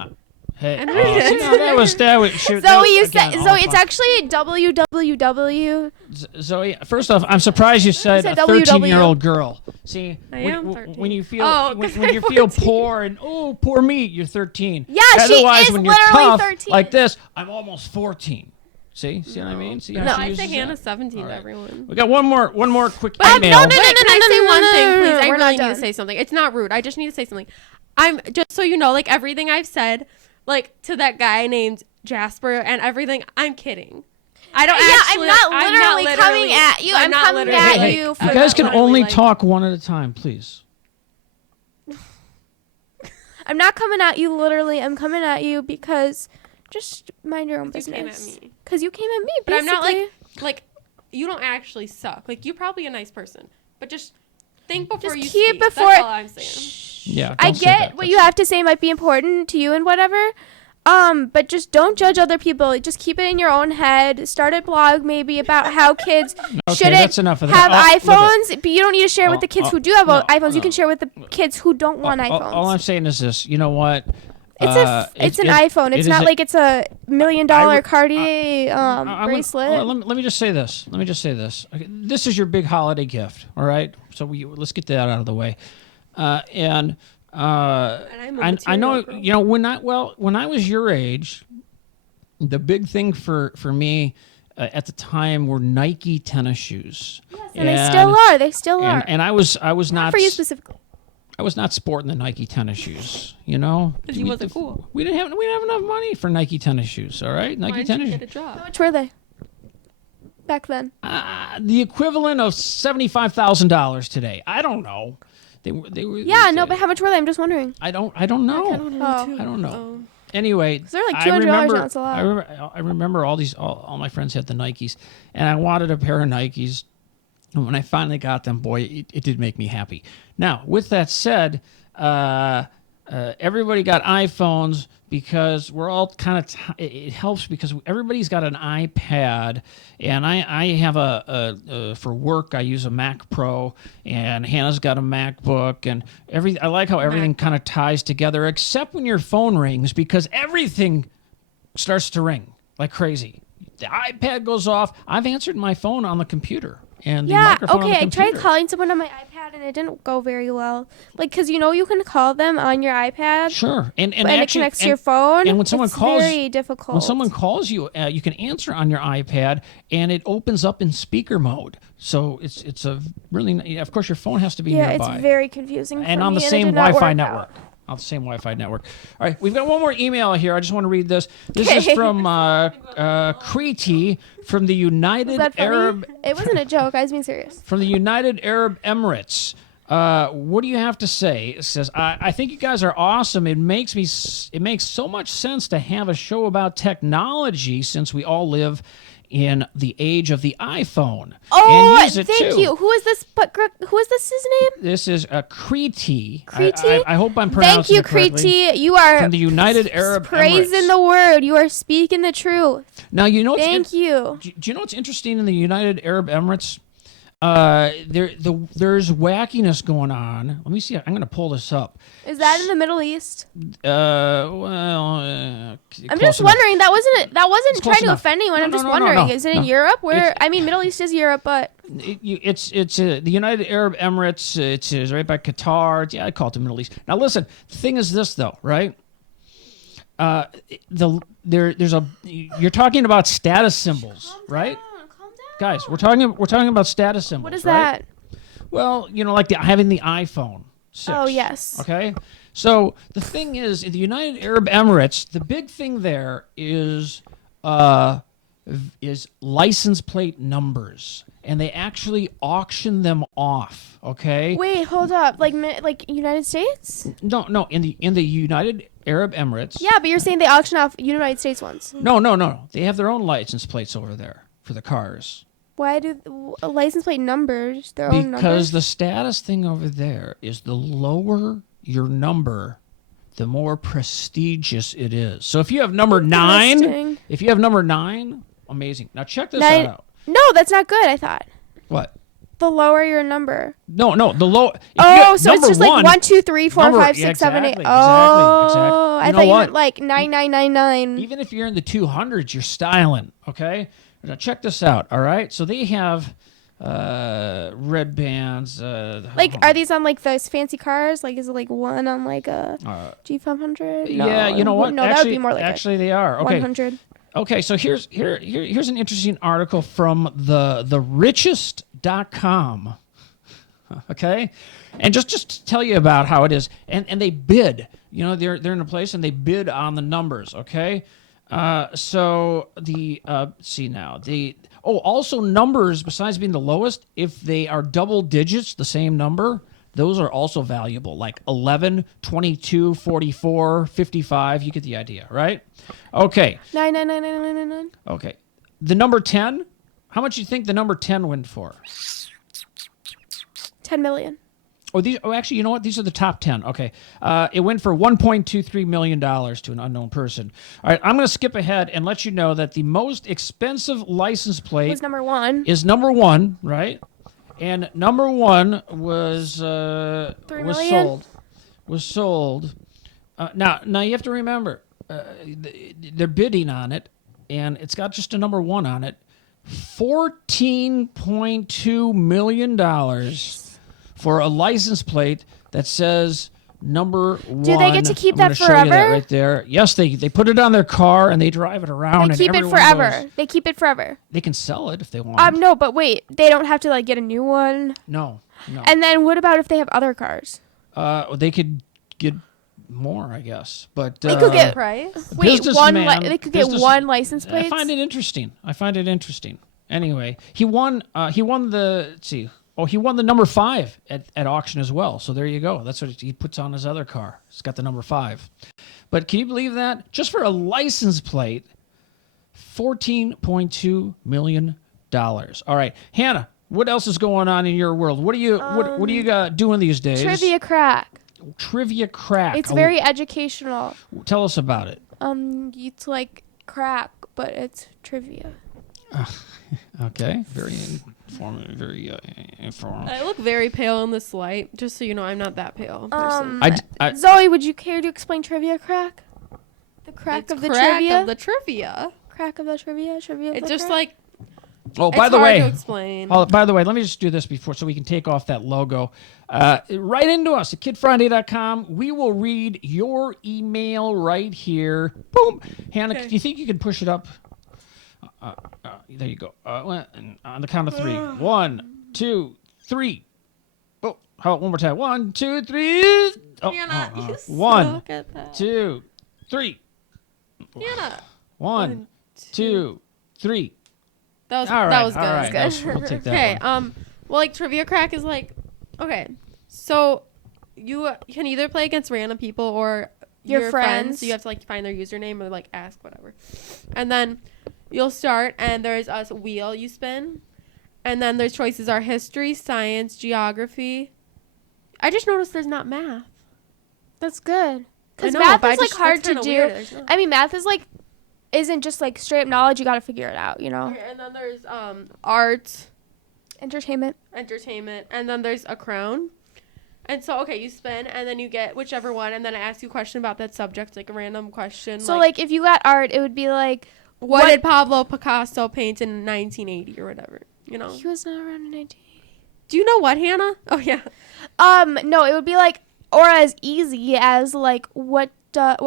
Hey, And oh, read it. see, no, that was shoot, that Zoe, was, you again, said all so. It's fun. actually www. Zoe, first off, I'm surprised you said a said WW. 13-year-old girl. See, I when, am when 13. you feel Oh, when 'cause when I'm you feel 14. poor and poor me, you're 13. Yeah, she Otherwise, is when you're literally tough 13. like this, I'm almost 14. See what I mean? See how No. she I uses say that? Hannah's 17 All to right. everyone. We got one more quick no, email. no, no, Wait, can I say one no, thing, no, please? no, I we're really not need to done. say something. It's not rude. I just need to say something. I'm just so you know, like everything I've said, like to that guy named Jasper and everything. I'm kidding. I don't. Yeah, actually, I'm not literally coming at you. I'm not coming literally, at like, you You for I'm guys not can literally, only like- talk one at a time, please. I'm not coming at you literally. I'm coming at you because just mind your own You came at business. me. Because you came at me, But I'm not basically. like you don't actually suck. Like you're probably a nice person, but just think before Just you keep speak. before. That's all I'm saying. Yeah, I don't say get that. what you have to say might be important to you and whatever. But just don't judge other people. Just keep it in your own head. Start a blog maybe about how kids Okay, shouldn't that's enough of that. have Oh, iPhones. But you don't need to share with the kids who do have no, iPhones. You no. can share with the kids who don't want iPhones. All I'm saying is this. You know what? It's an iPhone. It's not like it's a $1 million Cartier bracelet. Let me just say this. Okay, this is your big holiday gift. All right. So let's get that out of the way. And I'm a I know material girl. when I was your age, the big thing for me at the time were Nike tennis shoes. And they still are. They still are. And I was Not not for you specifically. I was not sporting the Nike tennis shoes, you know. 'Cause he wasn't cool. We didn't have enough money for Nike tennis shoes. All right, Nike Why didn't tennis. you get a How job? much were they back then? The equivalent of $75,000 today. I don't know. They were. Yeah, no, but how much were they? I'm just wondering. I don't know. Oh. I don't know. Oh. Anyway, they're like I $200 remember- now, it's a lot. I remember all my friends had the Nikes, and I wanted a pair of Nikes. And when I finally got them, boy, it did make me happy. Now, with that said, everybody got iPhones because we're all kind of. It helps because everybody's got an iPad, and I have for work I use a Mac Pro, and Hannah's got a MacBook, and I like how everything kind of ties together, except when your phone rings because everything starts to ring like crazy. The iPad goes off. I've answered my phone on the computer. And the Yeah, microphone on the okay. I tried computer. calling someone on my iPad and it didn't go very well. Like, because you can call them on your iPad. Sure, and And actually, it connects to your phone. And when someone it's calls, very difficult. when someone calls you, you can answer on your iPad, and it opens up in speaker mode. So it's a really, of course, your phone has to be yeah, nearby, it's very confusing. and for on the me, it same did not Wi-Fi work network. out. On the same Wi-Fi network. All right, we've got one more email here. I just want to read this. This is Okay. from Kriti from the Was United that funny? Arab It wasn't a joke. I was being serious. from the United Arab Emirates. What do you have to say? It says, I think you guys are awesome. It makes so much sense to have a show about technology since we all live in the age of the iPhone. Oh, and use it thank too. you. Who is this? But who is this? His name? This is Kriti. Kriti? I hope I'm Thank pronouncing you, it correctly. Kriti. You are From the United Arab praising Emirates. the word. You are speaking the truth. Now, you know what's Thank you. Do you know what's interesting in the United Arab Emirates? There's wackiness going on. Let me see. I'm going to pull this up. Is that in the Middle East? I'm I'm just wondering. That wasn't It's close trying to enough. offend anyone. No, I'm no, just no, wondering. no, Is it no. in Europe? Where It's- I mean, Middle East is Europe, but It's the United Arab Emirates. It's right by Qatar. Yeah, I call it the Middle East. Now listen. The thing is this though, right? You're talking about status symbols, right? calm down. Guys, we're talking about status symbols. What is right? that? Well, like having the iPhone 6. Oh, yes. Okay. So the thing is, in the United Arab Emirates, the big thing there is license plate numbers, and they actually auction them off. Okay. Wait, hold up. Like United States? No. In the United Arab Emirates. Yeah, but you're saying they auction off United States ones. No. They have their own license plates over there for the cars. Why do license plate numbers their own Because numbers? the status thing over there is the lower your number, the more prestigious it is. So if you have number 9, Interesting. amazing. Now check this 9 out. No, that's not good. I thought What? the lower your number. No, the low. Oh, so it's just like 1, 2, 3, 4, 5, 6, 7, 8. Exactly. Oh, I You know thought you what? meant like 9999. Even if you're in the 200s, you're styling. Okay. Now check this out. All right. So they have red bands. Like, are these on like those fancy cars? Like, is it like one on like a G500? No, yeah, you know what? No, actually, that would be more like actually they are. a Okay. 100. Okay, so here's an interesting article from the richest.com. Okay? And just to tell you about how it is. And they bid. They're in a place and they bid on the numbers, okay? So see now. Also numbers besides being the lowest, if they are double digits, the same number, those are also valuable, like 11, 22, 44, 55. You get the idea, right? Okay. 9999999. Okay. The number 10, how much do you think the number 10 went for? 10 million. Actually, you know what? These are the top 10. Okay. It went for $1.23 million to an unknown person. All right. I'm going to skip ahead and let you know that the most expensive license plate Was number 1. is number 1, right? And number 1 was 3 was million? sold. Now you have to remember, they're bidding on it, and it's got just a number 1 on it. $14.2 million for a license plate that says number 1. Do they get to keep I'm that gonna show you that forever? right there. Yes, they put it on their car and they drive it around. They and keep it everyone forever. goes- They keep it forever. They can sell it if they want. No, but wait. They don't have to like get a new one. No. And then what about if they have other cars? They could get more, I guess. But They could get Price? wait, businessman- they could get business- one license I plate. find it interesting. Anyway, he won the. Let's see. Oh, he won the number 5 at auction as well. So there you go. That's what he puts on his other car. It's got the number 5. But can you believe that? Just for a license plate, $14.2 million. All right, Hannah. What else is going on in your world? What do you got doing these days? Trivia crack. Trivia crack. It's very educational. Tell us about it. It's like crack, but it's trivia. Okay, very informative. Very informative. I look very pale in this light. Just so you know, I'm not that pale. Person. Zoe, would you care to explain trivia crack? The crack It's of the crack trivia. of the trivia. Crack of the trivia. Trivia. Of It's the just crack? like Oh, it's by the hard way. to explain. Oh, by the way, let me just do this before so we can take off that logo. Write into us at kidfriday.com. We will read your email right here. Boom. Hannah, do you think you can push it up? There you go. On the count of 3. 1, 2, 3. Oh, one more time. 1, 2, 3. Hannah, you 1, suck at that. 2, 3. Hannah. 1, 2, 3. That was All right, that was good. all right. That was We'll take that Okay. one. Well, like trivia crack is like, okay, So you can either play against random people or Your friends. So you have to like find their username or like ask whatever. And then you'll start and there's a wheel you spin. And then there's choices are history, science, geography. I just noticed there's not math. That's good. Because I know, math but I is like just- hard that's to kinda do. weird, there's not. I mean, math is like isn't just like straight up knowledge. You got to figure it out. You know, Okay, and then there's art, entertainment. entertainment, and then there's a crown. And so, okay, you spin, and then you get whichever one, and then I ask you a question about that subject, like a random question. So like if you got art, it would be like what did Pablo Picasso paint in 1980 or whatever? You know? he was not around in 1980. Do you know what, Hannah? Oh, yeah. No, it would be like or as easy as like what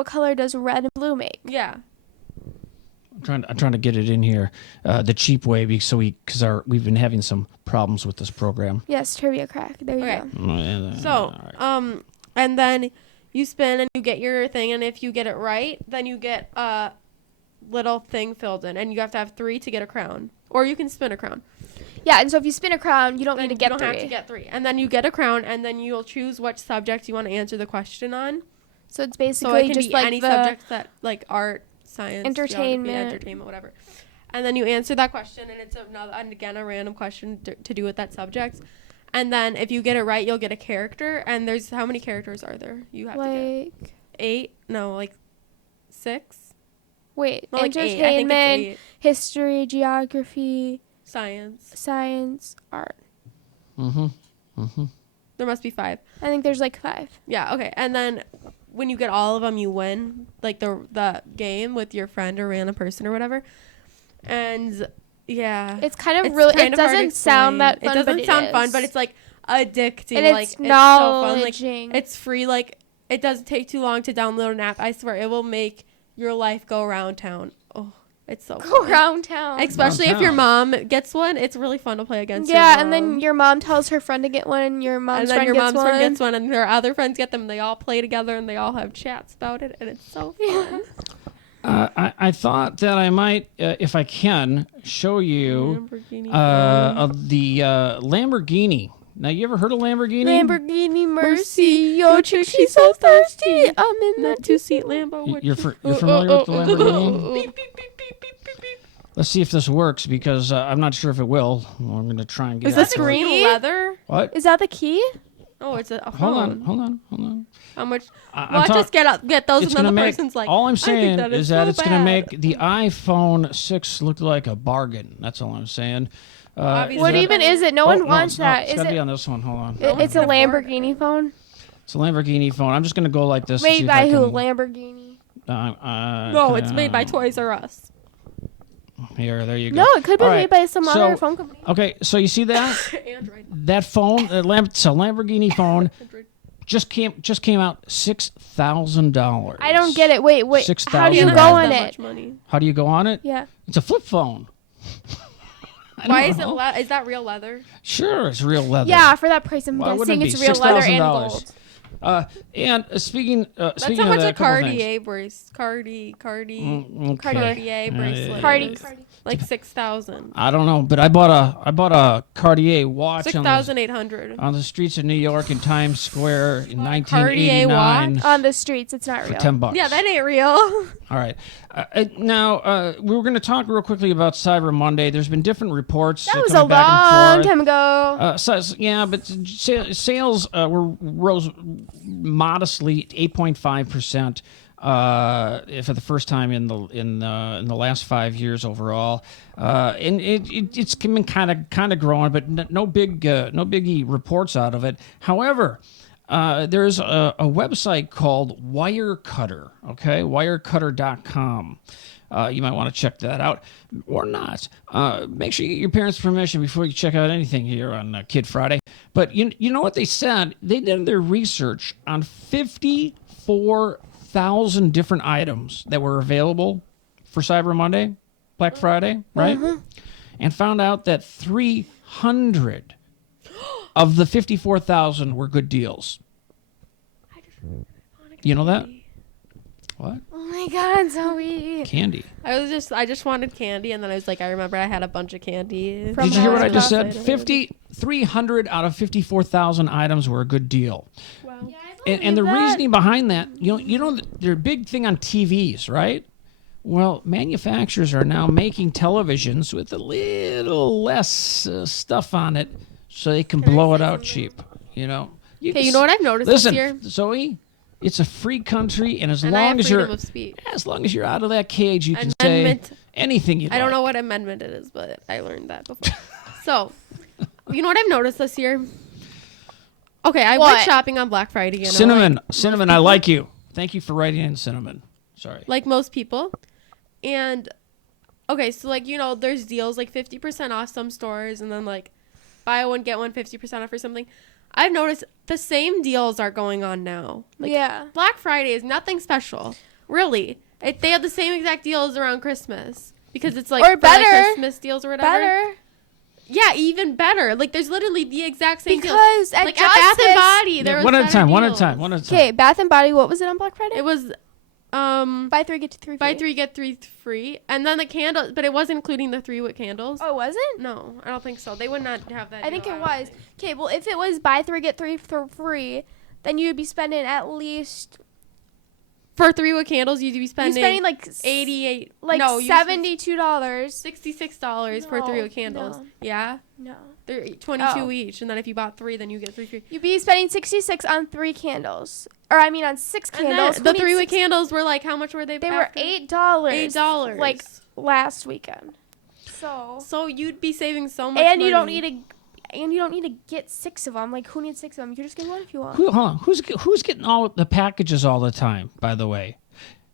color does red and blue make? Yeah. I'm trying to get it in here the cheap way because we've been having some problems with this program. Yes, trivia crack. There you Okay. go. So, and then you spin and you get your thing, and if you get it right, then you get a little thing filled in, and you have to have 3 to get a crown. Or you can spin a crown. Yeah, and so if you spin a crown, you don't Then need to get you don't 3. have to get 3. And then you get a crown, and then you'll choose which subject you want to answer the question on. So it's So basically it can just be like any the subjects that, like art, science, Entertainment. geography, entertainment, whatever. And then you answer that question, and it's again a random question to do with that subject. And then if you get it right, you'll get a character. And there's how many characters are there? You have to like get 8. No, like 6. wait, No, like 8. I think entertainment, it's 8. history, geography, Science. science, art. There must be 5. I think there's like 5. Yeah. Okay. And then when you get all of them, you win like the game with your friend or random person or whatever. And yeah, It's kind of It's really. kind It of hard to doesn't sound that explain. fun. It doesn't but sound it fun, is. but it's like addicting. And like it's so fun. Like knowledging. it's free. Like it doesn't take too long to download an app. I swear it will make your life go around town. Oh, it's so Go fun. around town. Especially if your mom gets one, it's really fun to play against. Yeah, your and mom. then your mom tells her friend to get one, and your mom's and then friend your gets mom's one. friend gets one, and their other friends get them. And they all play together, and they all have chats about it, and it's so fun. I thought that I might, if I can, show you Lamborghini. the Lamborghini. Now, you ever heard of Lamborghini? Lamborghini Mercy, yo chick, she's so thirsty. I'm in that that 2-seat Lambo. You're familiar with the Lamborghini? Let's see if this works because I'm not sure if it will. I'm going to try and get Is it. this That's green green? leather. What? Is that the key? Oh, it's a Hold phone. on. How much? I'm Watch talk- us get those, It's and then gonna the make. person's like, All I'm I saying think is so that it's going to bad. make the iPhone 6 look like a bargain. That's all I'm saying. Obviously. What that- even is it? No Oh, one no, wants that. It's Is got to it? be on this one. Hold on. It's a can afford Lamborghini phone. It's a Lamborghini phone. I'm just going to go like this. and see Made if I by who? can- Lamborghini. No, it's made by Toys R Us. Here, there you go. No, it could be All right, made by some so- other phone company. Okay, so you see that? Android. That phone, it's a Lamborghini phone, just came out $6,000. I don't get it. Wait. How do you $6,000. go Has on that it? much money. How do you go on it? Yeah. It's a flip phone. Why is it? Is that real leather? Sure, it's real leather. Yeah, for that price, I'm Why wouldn't guessing it it's be? real leather and $6,000. gold. And speaking That's speaking how of much that, a couple things. Cartier bracelet. Okay. Cartier bracelet. Cardi. is like 6,000. I don't know, but I bought a Cartier watch on 6,800. the streets of New York in Times Square in Cartier 1989 On the streets, it's not for real. $10. Yeah, that ain't real. All right. Now, we were going to talk real quickly about Cyber Monday. There's been different reports. That was coming a back and long forth. time ago. Yeah, but sales rose modestly, 8.5%. For the first time in the last 5 years overall, and it's been kind of growing, but no biggie reports out of it. However, there's a website called Wirecutter. Okay, wirecutter.com. You might want to check that out or not. Make sure you get your parents' permission before you check out anything here on Kid Friday. But you know what they said? They did their research on 54,000 different items that were available for Cyber Monday, Black Friday, right? And found out that 300 of the 54,000 were good deals. You know that? What? Oh my my God, Zoe. Candy. I just wanted candy, and then I was like, I remember I had a bunch of candy. From Did you hear what I Walmart. just said? 300 out of 54,000 items were a good deal. Wow. And the reasoning behind that, you know, their big thing on TVs, right? Well, manufacturers are now making televisions with a little less stuff on it, so they can blow it out cheap. You know. Okay, you know what I've noticed Listen, this year? Zoe, it's a free country, and as And I long have as you're freedom of speech. as long as you're out of that cage, you can Amendment. say anything you. I don't know what amendment it is, but I learned that before. So, you know what I've noticed this year? Okay, I went What? shopping on Black Friday. You know, Cinnamon, I like you. Thank you for writing in cinnamon. Sorry. like most people. And okay, so like, you know, there's deals like 50% off some stores, and then like buy one get one 50% off or something. I've noticed the same deals are going on now. Like, Yeah. Black Friday is nothing special, really. They have the same exact deals around Christmas because it's like Or for, like, better. Christmas deals or whatever. Better. Yeah, even better. Like there's literally the exact same deals. Because at Like at Bath and Justice- Body, there was One at a better time. One at a deals. time. One at a time. Okay, Bath and Body. What was it on Black Friday? It was buy 3 get 3 free. buy 3 get 3 free, and then the candles, but it wasn't including the 3 wick candles. Oh, was it? No, I don't think so. They would not have that. I think deal, it don't was. think. Okay, well, if it was buy 3 get 3 for free, then you would be spending at least For 3 wick candles, you'd be spending like 88, like no, you $72. $66 for 3 No, wick candles. no. Yeah, No. they're 22 Oh. each, and then if you bought 3, then you get 3 free. You'd be spending 66 on 3 candles. Or I mean on 6 And candles. then Who the 3 needs wick candles were like, how much were they? They were after? $8. $8. Like last weekend. So you'd be saving so much. And you don't money. need you don't need to get 6 of them. Like who needs 6 of them? You can just get one if you want. Hold on. Who's getting all the packages all the time? By the way,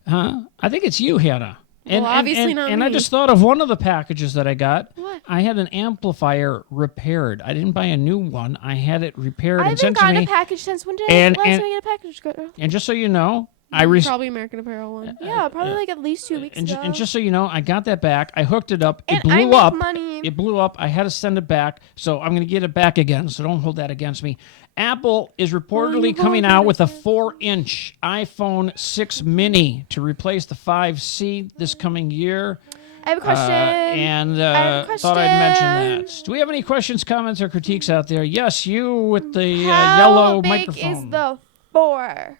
huh? I think it's you, Hannah. And, Well, obviously not And I me. just thought of one of the packages that I got. What? I had an amplifier repaired. I didn't buy a new one. I had it repaired I and haven't sent to gotten me. a package since when did And- last and- time I get a package? Girl? And just so you know, I Probably American Apparel one. Yeah, probably like at least 2 weeks and, ago. and just so you know, I got that back. I hooked it up. And It I blew make up. money. It blew up. I had to send it back. So I'm going to get it back again. So don't hold that against me. Apple is reportedly coming out with a 4-inch iPhone 6 mini to replace the 5C this coming year. I have a question. And have a thought I'd mention question. that. Do we have any questions, comments, or critiques out there? Yes, you with the How yellow big microphone. is the 4?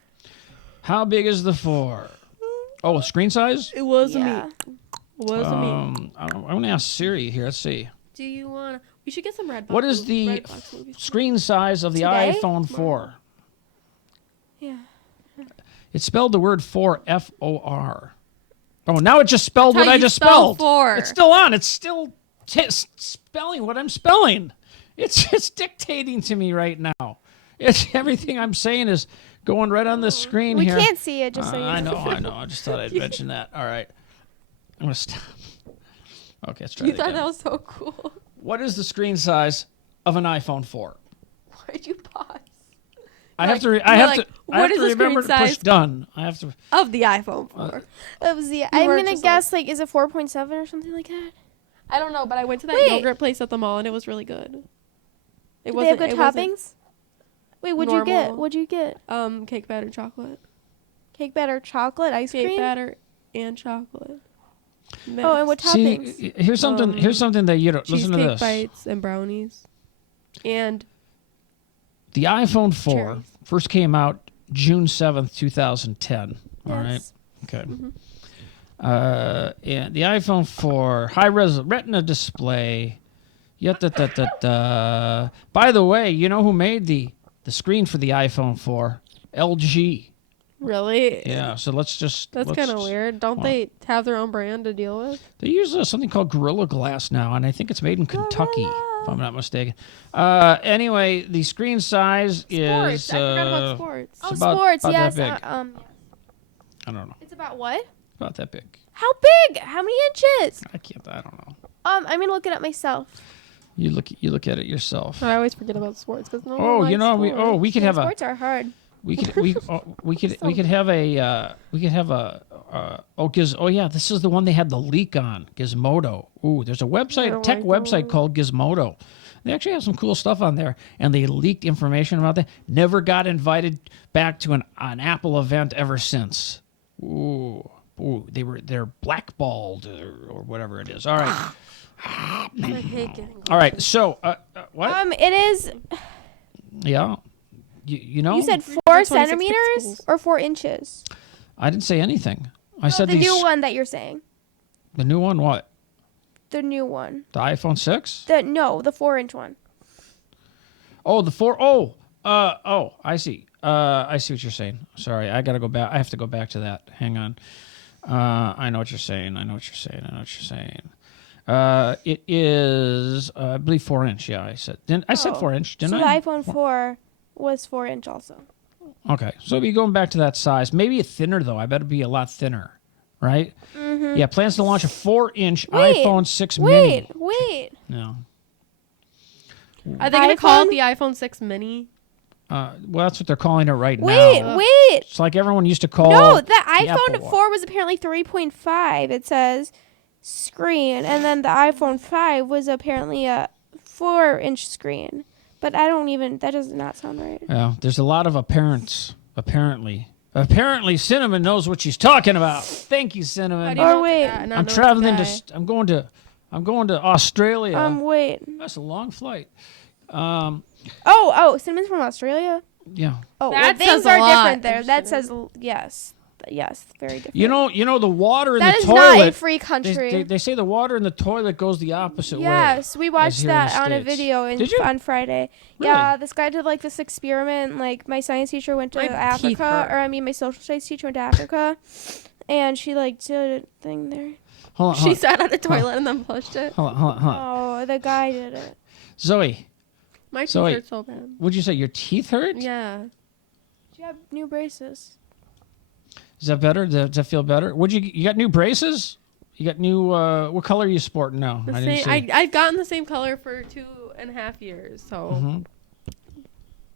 How big is the 4? Oh, screen size? It was Yeah. I'm going to ask Siri here. Let's see. Do you want? We should get some Red Box. What is the Red Box movies. screen size of the Today? iPhone 4? Yeah. It spelled the word 4, F-O-R. Oh, now it just spelled That's what how I you just spell spelled. 4. It's still on. It's still spelling what I'm spelling. It's dictating to me right now. It's everything I'm saying is going right on the screen We here. can't see it, just so you know. I know. I just thought I'd mention that. All right. I'm going to stop. Okay, let's try You it thought again. that was so cool. What is the screen size of an iPhone 4? Why'd you pause? I Like- have to. I you're have like, to. I what have is to the remember to screen push size? done. I have to. Of the iPhone 4. I'm were gonna just guess like is it 4.7 or something like that? I don't know, but I went to that Wait. yogurt place at the mall and it was really good. It Do they have good it wasn't, toppings? Wait, what'd you get? normal. What'd you get? Cake batter chocolate. Cake batter, chocolate, ice Cake cream. batter and chocolate. Oh, and what toppings? See, here's something. Here's something that you don't listen to Cheesecake this. bites and brownies. And The iPhone 4 Cherries. first came out June 7th, 2010. All right. Yes. Okay. Mm-hmm. And the iPhone 4 high-res Retina display. By the way, you know who made the screen for the iPhone 4? LG. really? Yeah. So let's just. That's let's kind of just- weird. Don't well- they have their own brand to deal with? They use something called Gorilla Glass now, and I think it's made in Kentucky, if I'm not mistaken. Anyway, the screen size is. Sports. I forgot about sports. Oh, about- sports. about yes. that big. I don't know. It's about what? About that big. How big? How many inches? I don't know. I'm gonna look it up myself. You look at it yourself. I always forget about sports because no one Oh, likes you know, sports. we could have a Sports are hard. we could we could have a this is the one they had the leak on, Gizmodo. Ooh, there's a website, Oh tech my website God. called Gizmodo. They actually have some cool stuff on there, and they leaked information about that. Never got invited back to an Apple event ever since. Ooh, they're blackballed or whatever it is. All right. I hate getting All right. So what? It is. Yeah. You know? You said 4 26 centimeters pixels. or 4 inches. I didn't say anything. I said The these. new one that you're saying. The new one. What? The new one. The iPhone 6? The 4-inch one. Oh, the 4. Oh. I see. I see what you're saying. Sorry, I gotta go back. I have to go back to that. Hang on. I know what you're saying. It is, I believe, 4-inch. Yeah, I said. I said 4-inch, didn't So I? the iPhone 4 was 4-inch also. Okay, so be going back to that size. Maybe a thinner though. I bet it'd be a lot thinner, right? Mm-hmm. Yeah, plans to launch a 4-inch iPhone 6 mini. Wait. No. Are they gonna call it the iPhone 6 mini? Well, that's what they're calling it right now. Wait. It's like everyone used to call. No, the the iPhone Apple 4 was apparently 3.5. It says screen, and then the iPhone 5 was apparently a 4-inch screen. But that does not sound right. Yeah, there's a lot of apparents. Apparently, Cinnamon knows what she's talking about. Thank you, How Cinnamon. do you know wait. that and not I'm know traveling this to. guy? I'm going to Australia. Wait. That's a long flight. Cinnamon's from Australia? Yeah. Oh, That things says a are lot, different there. That actually. says yes, very different. You know the water in that the is toilet. not a free country. They say the water in the toilet goes the opposite way. Yes, we as watched here in that the on a States. video Did you? on Friday. Really? Yeah, this guy did like this experiment. Like my science teacher went to My teeth Africa, hurt. my social studies teacher went to Africa, and she like did a thing there. Hold on. She sat on a toilet and then flushed it. Hold on. Oh, the guy did it. Zoe, My teeth So wait. hurt so bad. would you say your teeth hurt? Yeah. You have new braces. Is that better? Does that feel better? You got new braces? You got new. What color are you sporting now? The I didn't same, see. I've gotten the same color for 2.5 years, so Mm-hmm.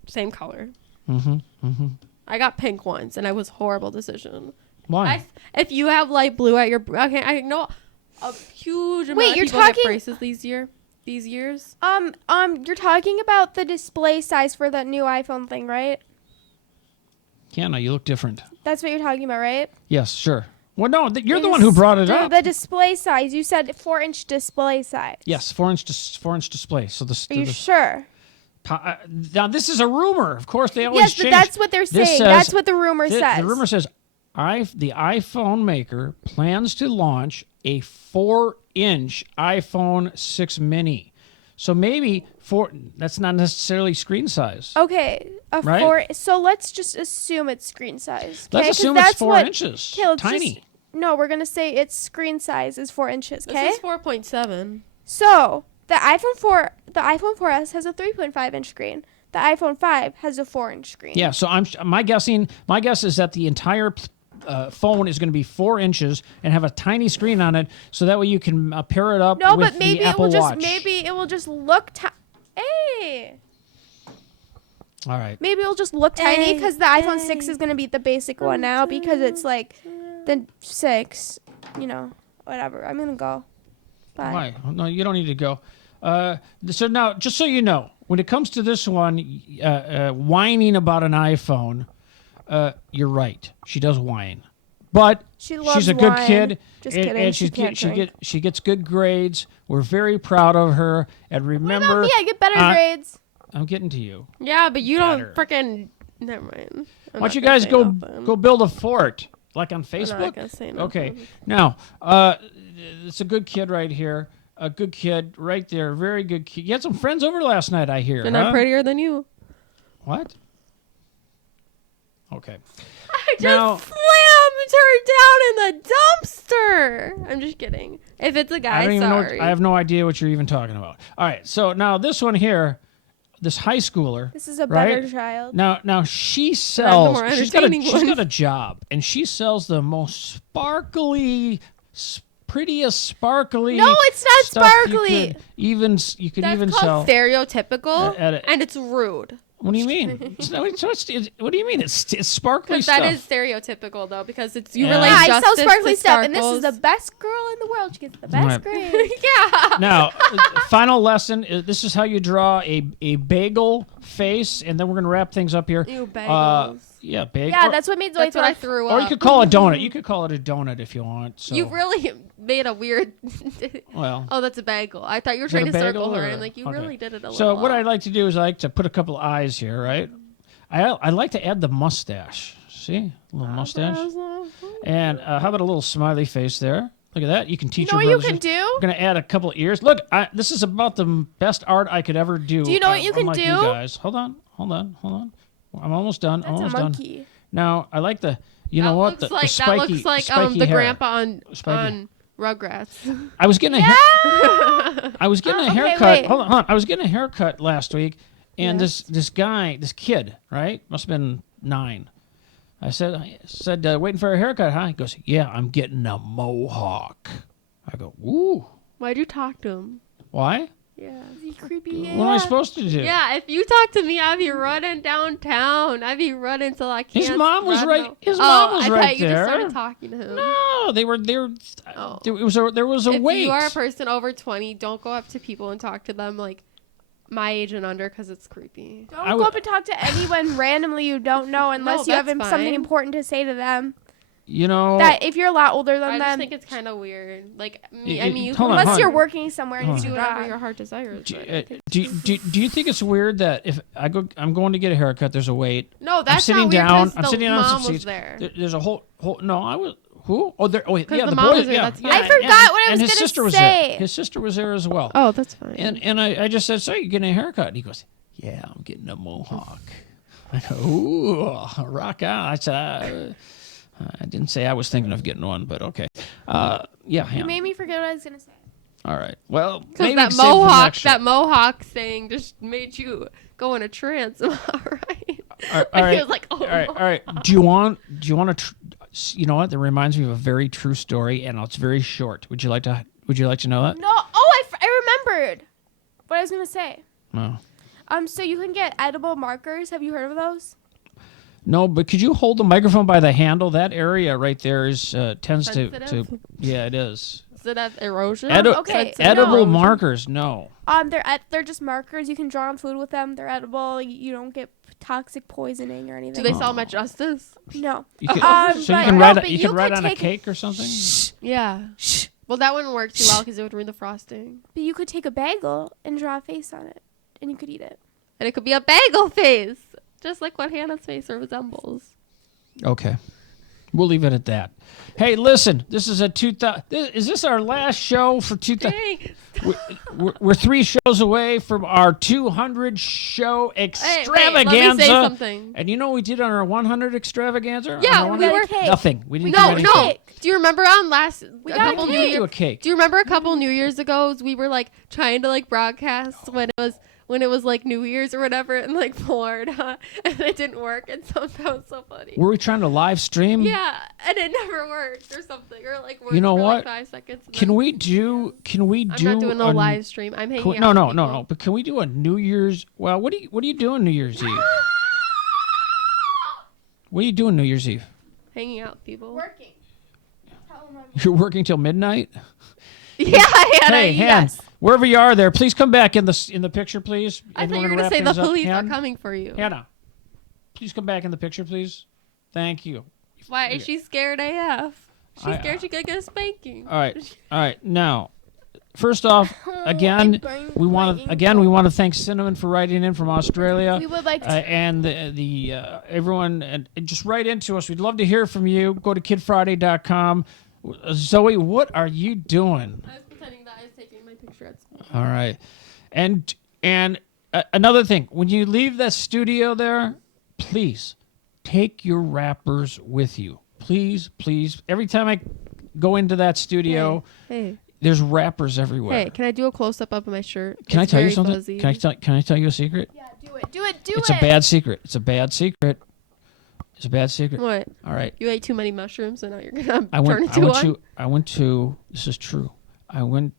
same color. Mm-hmm. I got pink once, and it was a horrible decision. Why? If you have light blue at your okay, I know a huge amount Wait, of you're people get talking- braces these years. You're talking about the display size for that new iPhone thing, right? Kiana, you look different. That's what you're talking about, right? Yes, sure. Well, no, you're the one who brought it up. The display size. You said 4-inch display size. Yes, 4-inch display. So Are you sure? Now this is a rumor. Of course, they always Yes, change. but that's what they're This saying. says- That's what the rumor says. The rumor says, the iPhone maker plans to launch a 4-inch iPhone 6 mini. So maybe that's not necessarily screen size. Okay, Right? 4. So let's just assume it's screen size. Let's 'Kay? 'Cause assume it's that's 4 what- inches. Okay, let's Tiny. just- no, we're gonna say its screen size is 4 inches. Okay. This is 4.7. So the iPhone 4S has a 3.5-inch screen. The iPhone 5 has a 4-inch screen. Yeah. So my guess is that the entire phone is going to be 4 inches and have a tiny screen on it, so that way you can pair it up No, with but maybe the it Apple will just Watch. look. Hey. All right. Maybe it'll just look tiny because the iPhone 6 is going to be the basic one now because it's like the 6, whatever. I'm going to go. Bye. Why? No, you don't need to go. So now, just so you know, when it comes to this one, whining about an iPhone, you're right. She does whine. But She loves she's a good wine. kid. Just and, kidding. and She can't drink. she gets good grades. We're very proud of her. And What remember, about me? I get better grades. I'm getting to you. Yeah, but you Better. don't freaking. Never mind. Why don't you guys go build a fort, like on I'm Facebook? not gonna say nothing. Okay. Now, it's a good kid right here. A good kid right there. Very good kid. You had some friends over last night, I hear. And huh? I'm prettier than you. What? Okay. I just Now- slammed her down in the dumpster. I'm just kidding. If it's a guy, I don't even know. sorry. I have no idea what you're even talking about. All right. So now this one here, this high schooler. This is a right? better child. Now she I'm the sells. more She's got entertaining a job, and she sells the most sparkly, prettiest sparkly. No, it's not stuff sparkly. You could That's even called sell. stereotypical, at a- and it's rude. What do you mean? What do you mean? It's sparkly Because stuff. that is stereotypical, though, because it's you Yeah. relate Yeah, I justice sell sparkly to stuff, and this is the sparkles. best girl in the world. She gets the best Right. grades. Yeah. Now, final lesson. This is how you draw a bagel face, and then we're gonna wrap things up here. Ew, bagels. Yeah, big. Yeah, or, that's what made Zoe That's what I throw threw or up. you could call it a donut. You could call it a donut if you want. So. You really made a weird. Well. Oh, that's a bagel. I thought you were Is it trying a to circle bagel her, or- and like you okay. really did it a little. So what off. I like to do is I like to put a couple eyes here, right? I like to add the mustache. See, a little mustache. And how about a little smiley face there? Look at that. You can teach You know your what you brothers. can do? I'm gonna add a couple of ears. Look, this is about the best art I could ever do. Do you know what you can unlike do? You guys, hold on. I'm almost done. That's I'm a almost done. monkey. Now I like the. You know what? Looks The like, spiky, that looks like spiky the hair. grandpa on Spiky. Rugrats. I was getting a I was getting a okay, haircut. wait. Hold on. I was getting a haircut last week, and Yes. this kid, right? Must have been 9. I said, waiting for a haircut, huh? He goes, yeah, I'm getting a mohawk. I go, ooh, Why'd you talk to him? why? Yeah. Is he creepy? What am I supposed to do? Yeah, if you talk to me, I'd be running downtown. I'd be running till I can't. His mom was run right. no- His mom was I right thought you there. just started talking to him. No, they were there. Oh. There was a If wait. you are a person over 20, don't go up to people and talk to them like my age and under because it's creepy. Don't I go would- up and talk to anyone randomly you don't know unless you have that's something fine. important to say to them. You know. That if you're a lot older I than just them, think it's kind of weird. Like, Y- I mean, you hold can on, unless hold you're on. working somewhere and Hold you do do whatever that. your heart desires. do, but- do you think it's weird that if I'm going to get a haircut, there's a wait. No, that's sitting not weird down. 'cause I'm the sitting down on some mom was seats. there. There's a whole. No, I was. Who? Oh, there. Oh, yeah. 'Cause The the mom boy. was there, Yeah, that's yeah. fine. I forgot what I and was his gonna sister was say. there. His sister was there as well. Oh, that's fine. And I just said, so you're getting a haircut? And he goes, yeah, I'm getting a mohawk. I go, ooh, rock out. I said, I didn't say I was thinking of getting one, but okay. Yeah, You him. made me forget what I was gonna say. All right. Well, Because maybe that save it for the mohawk, next show. that mohawk thing just made you go in a trance. Am I right? All right, And all he right, was like, oh, all right. Do you want to? You know what? That reminds me of a very true story, and it's very short. Would you like to know that? No. Oh, I remembered what I was gonna say. No. So you can get edible markers. Have you heard of those? No, but could you hold the microphone by the handle? That area right there is tends to. Sensitive? Yeah, it is. Does it have erosion? Okay, Edible no. markers, no. They're just markers. You can draw on food with them. They're edible. You don't get toxic poisoning or anything. Do they sell them at Justice? No. You could, Um, so you but- can no, write. but You you can write could on a take- cake or something. Yeah. Well, that wouldn't work too well because it would ruin the frosting. But you could take a bagel and draw a face on it, and you could eat it. And it could be a bagel face, just like what Hannah's face resembles. Okay. We'll leave it at that. Hey, listen. This is a 2000. Is this our last show for 2000? Dang. We're 3 shows away from our 200 show Hey, extravaganza. wait, let me say something. And you know what we did on our 100 extravaganza? Yeah, On our we 100? were- Cake. Nothing. We didn't No, do no. anything. Do you remember on last a got a couple We New didn't do Year? a cake. Do you remember a couple New Years ago? We were like trying to like broadcast when it was like New Year's or whatever in like Florida, and it didn't work, and so that was so funny. Were we trying to live stream? Yeah, and it never worked or something, or like worked You know for what? like 5 seconds. and Can then- we do? I'm not doing no live stream. I'm hanging out. No, with no, people. no. But can we do a New Year's? Well, what are you doing New Year's Eve? What are you doing New Year's Eve? Hanging out with people. Working. You're working till midnight. Yeah, Hannah. Hey, Han, yes. wherever you are there, please come back in the picture, please. I And thought we're you were gonna gonna say wrap the things up. police are Han, coming for you. Hannah, please come back in the picture, please. Thank you. Why is she scared AF? She's I- scared she's gonna get a spanking. All right. Now, first off, again, I'm we want to thank Cinnamon for writing in from Australia. We would like to. And the everyone, and just write into us. We'd love to hear from you. Go to kidfriday.com. Zoe, what are you doing? I was pretending that I was taking my picture at school. All right. And another thing, when you leave that studio there, please take your wrappers with you. Please, please. Every time I go into that studio, Hey, there's wrappers everywhere. hey, can I do a close up of my shirt? Can I It's tell you very something? fuzzy. Can I tell you a secret? Yeah, do it. Do it. Do It's it. a bad secret. It's a bad secret. It's a bad secret. What? All right. You ate too many mushrooms, and now you're gonna I turn went into one. to this is true. I went